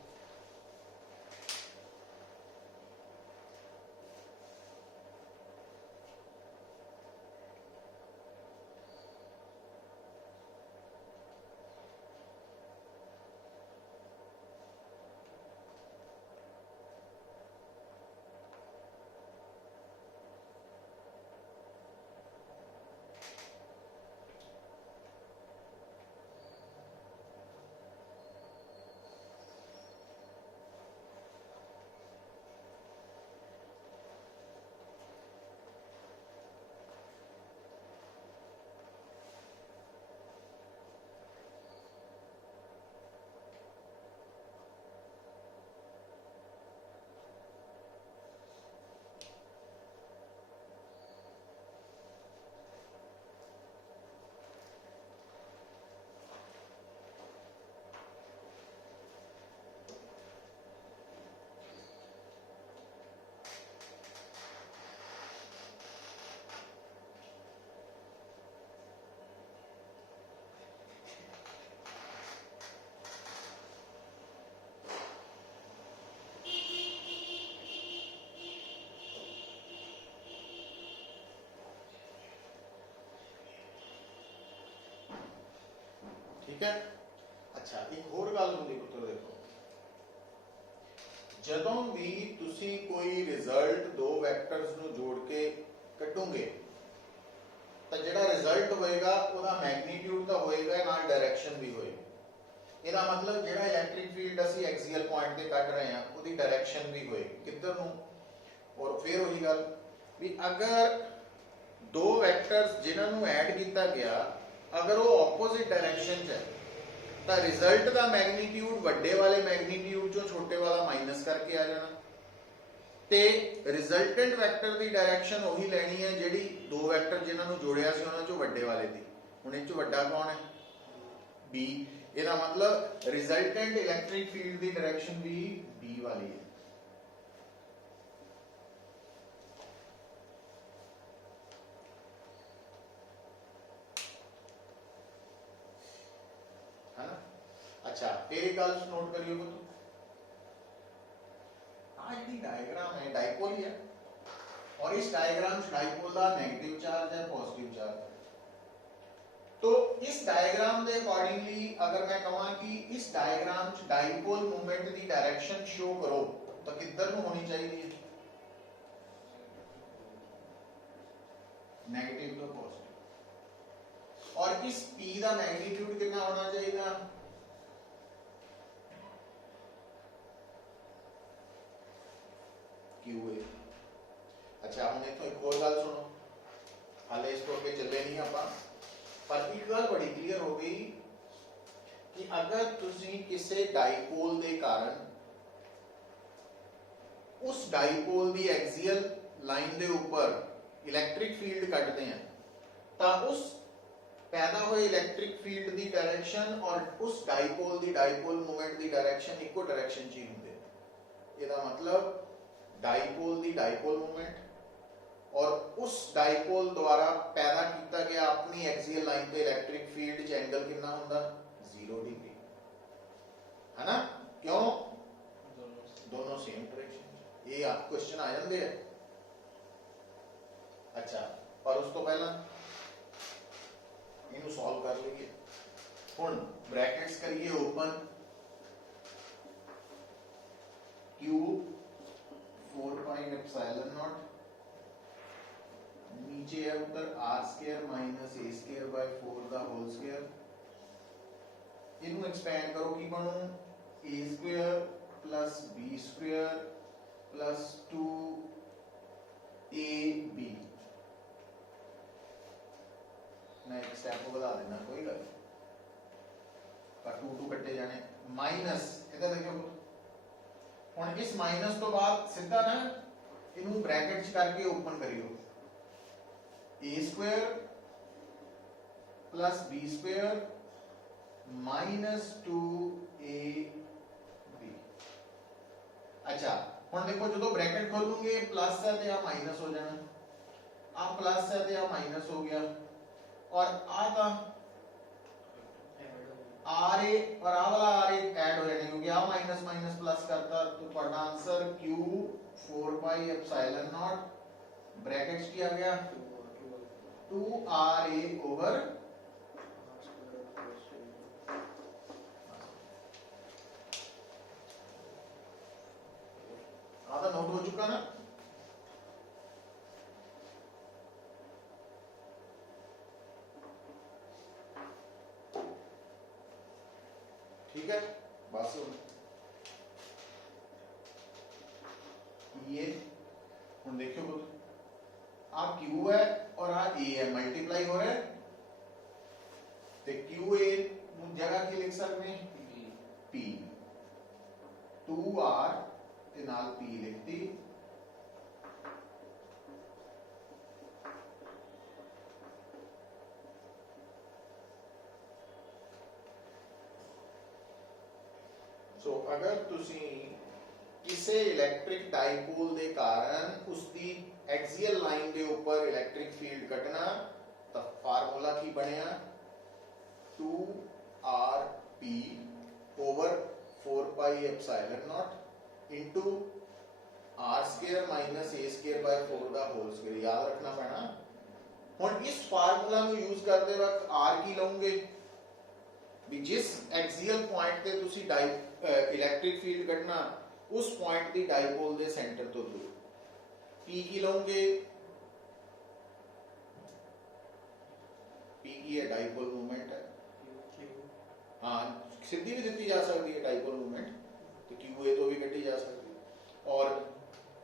ठीक है अच्छा एक होर गल होंदी पुत्तर देखो ਜਦੋਂ ਵੀ ਤੁਸੀਂ ਕੋਈ ਰਿਜ਼ਲਟ ਦੋ ਵੈਕਟਰਸ ਨੂੰ ਜੋੜ ਕੇ ਕੱਢੋਗੇ ਤਾਂ ਜਿਹੜਾ ਰਿਜ਼ਲਟ ਹੋਏਗਾ ਉਹਦਾ ਮੈਗਨੀਟਿਊਡ ਤਾਂ ਹੋਏਗਾ ਨਾਲ ਡਾਇਰੈਕਸ਼ਨ ਵੀ ਹੋਏਗੀ ਇਹਦਾ ਮਤਲਬ ਜਿਹੜਾ ਇਲੈਕਟ੍ਰਿਕ ਫੀਲਡ ਅਸੀਂ ਐਕਸੀਅਲ ਪੁਆਇੰਟ ਤੇ ਕੱਢ ਰਹੇ ਹਾਂ ਉਹਦੀ ਡਾਇਰੈਕਸ਼ਨ ਵੀ ਹੋਏਗੀ ਕਿੱਧਰ ਨੂੰ ਔਰ फिर वही गल भी अगर दो वैक्टर्स जिन्होंने ऐड किया गया अगर वो ऑपोजिट डायरेक्शन च है तो रिजल्ट का मैग्नीट्यूड वड्डे वाले मैग्नीट्यूड चो छोटे वाला माइनस करके आ जाना ते रिजल्टेंट वैक्टर की डायरेक्शन वही लेनी है जिहड़ी दो वैक्टर जिन्होंने जोड़िया सी उन्हां चों वड्डे वाले दी हुण इह चों वड्डा कौन है बी ਇਹਦਾ मतलब रिजल्टेंट इलैक्ट्रिक फील्ड की डायरेक्शन भी बी वाली है है ना अच्छा फिर एक गल नोट करियो आज की डायग्राम है डाइपोल ही है और इस डायग्राम डाइपोल का नेगेटिव चार्ज है पॉजिटिव चार्ज है तो इस डायग्राम के अकॉर्डिंगली अगर मैं कहूं कि इस डायग्राम डाइपोल मूवमेंट की डायरेक्शन शो करो तो किधर को होनी चाहिए नेगेटिव तो पॉजिटिव और इस P का मैग्नीट्यूड कितना होना चाहिए QA अच्छा हम एक और गल सुनो हाले इसको आगे चले नहीं आप पर एक गल बड़ी क्लियर हो गई कि अगर तुसी किसी डाइपोल के कारण उस डाइपोल की एक्सियल लाइन के ऊपर इलैक्ट्रिक फील्ड कटते हैं तो उस पैदा हुए इलैक्ट्रिक फील्ड की डायरेक्शन और उस डाइपोल की डाइपोल मूवमेंट की डायरेक्शन इको डायरेक्शन च ही होंगे इसका मतलब डाइपोल की डाइपोल मूवमेंट और उस डाइपोल द्वारा पैदा किया गया अपनी एक्सियल लाइन पे इलैक्ट्रिक फील्ड च एंगल कितना होंदा 0 डिग्री है ना क्यों दोनों सेम डायरेक्शन ये आप क्वेश्चन आ जाते हैं अच्छा और उस तो पहला इन्हें सॉल्व कर लीजिए हुण ब्रैकेट्स करिए open Q 4 pi epsilon naught नीचे है उत्तर R square minus A square by 4 का होल स्क्वायर इनू एक्सपेंड करो की बनू A square plus B square plus 2 A B मैं एक स्टेप बढ़ा देना कोई गल पर 2 कट्टे जाने माइनस इधर देखो हुण इस माइनस तो बाद सीधा ना इनू ब्रैकेट च करके ओपन करियो A square plus B square minus 2 A B अच्छा हुण देखो जो ब्रैकेट खोलूंगे प्लस है तो यह माइनस हो जाना आ प्लस है तो यह माइनस हो गया और आ का आर ए और आ वाला आर ए ऐड हो जाने क्योंकि आ माइनस माइनस प्लस करता तो पढ़ना answer Q 4 pi epsilon not brackets किया गया 2RA ओवर आधा नोट हो चुका ना ठीक है बस ये हम देखियो आ Q है और आ A है मल्टीप्लाई हो रहा है तो QA जगह की लिख सकते हैं P 2R ते नाल P लिख दी सो अगर तुसी किसी इलैक्ट्रिक डाइपोल के कारण उसकी एक्सियल लाइन के ऊपर इलैक्ट्रिक फील्ड कटना तो फार्मूला की बनया 2RP over 4 pi epsilon not into R square minus A square by 4 का होल स्क्वायर याद रखना पैना हुण इस फार्मूला को यूज करते वक्त R की लओगे भी जिस एक्सियल पॉइंट ते तुसी इलैक्ट्रिक फील्ड कटना उस पॉइंट की डाइपोल के सेंटर तो दूर P की लओगे P की है डाइपोल मूवमेंट है हाँ सीधी भी दी जा सकती है डाइपोल मूवमेंट तो QA तो भी कटी जा सकती है और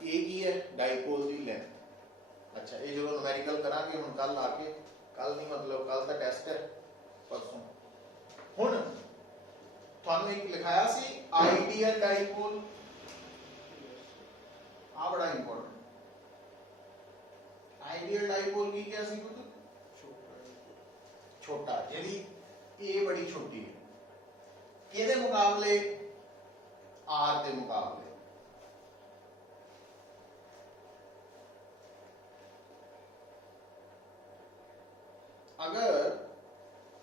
ਇਹ ਕੀ ਹੈ ਡਾਈਪੋਲ ਦੀ ਲੈਂਥ। ਅੱਛਾ ਇਹ ਜਦੋਂ ਨੂਮੈਰੀਕਲ ਕਰਾਂਗੇ ਹੁਣ ਕੱਲ ਆ ਕੇ, ਕੱਲ ਨਹੀਂ ਮਤਲਬ ਕੱਲ ਦਾ ਟੈਸਟ ਹੈ ਪਰਸੋਂ। ਹੁਣ ਤੁਹਾਨੂੰ ਇੱਕ ਲਿਖਾਇਆ ਸੀ ਆਈਡੀਅਲ ਡਾਈਪੋਲ, ਆ ਬੜਾ ਇੰਪੋਰਟੈਂਟ। ਆਈਡੀਅਲ डाइपोल की क्या सी पुत्र छोटा, यानी ए बड़ी छोटी है किहदे मुकाबले आर के मुकाबले। अगर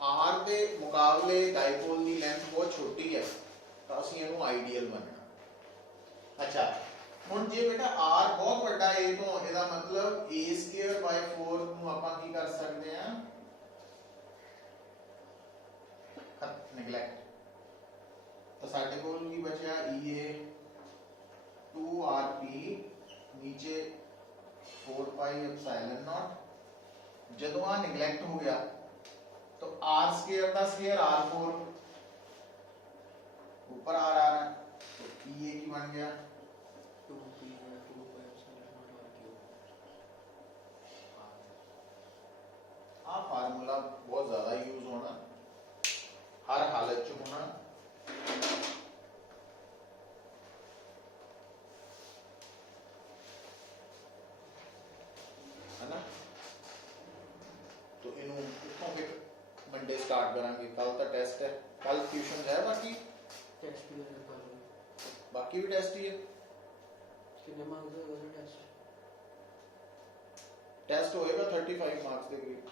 आर के मुकाबले डाइपोल की लेंथ बहुत छोटी है तो असीं इहनूं आइडियल मनना। अच्छा ਹੁਣ ਜੇ बेटा r बहुत ਵੱਡਾ a ਤੋਂ ਇਹਦਾ ਮਤਲਬ a²/4 ਨੂੰ ਆਪਾਂ ਕੀ ਕਰ ਸਕਦੇ ਆ ਨੈਗਲੈਕਟ। ਤਾਂ ਸਾਡੇ ਕੋਲ ਕੀ ਬਚਿਆ ea 2rp ਨੀਚੇ 4πε0। ਜਦੋਂ ਆ ਨੈਗਲੈਕਟ ਹੋ ਗਿਆ तो r² ਦਾ ਸਕੁਅਰ r4 ऊपर r आ रहा है तो ea की बन गया 2p 2πε0 आ फार्मूला बहुत ज्यादा यूज होना हर हालत च होना। है ना तो इनू इत्थों फिर मंडे स्टार्ट करांगे। कल का टेस्ट है, कल ट्यूशन है, टेस्ट भी है कल, बाकी भी टेस्ट ही है। कितने मार्क्स है वैसे टेस्ट? टेस्ट होएगा 35 मार्क्स के करीब।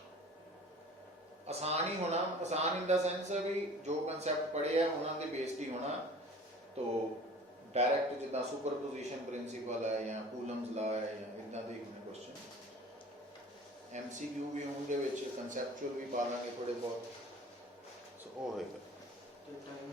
आसान ही होना, आसान इन द सेंस है भी जो कंसेप्ट पढ़े हैं उन्होंने बेस्ड ही होना। तो डायरेक्ट जिदा सुपरपोजिशन प्रिंसिपल है या कूलम्स लॉ है या इदा दे होने क्वेश्चन। एमसीक्यू भी होंगे विच कंसेप्चुअल भी पा लांगे थोड़े बहुत। सो हो होएगा तो टाइम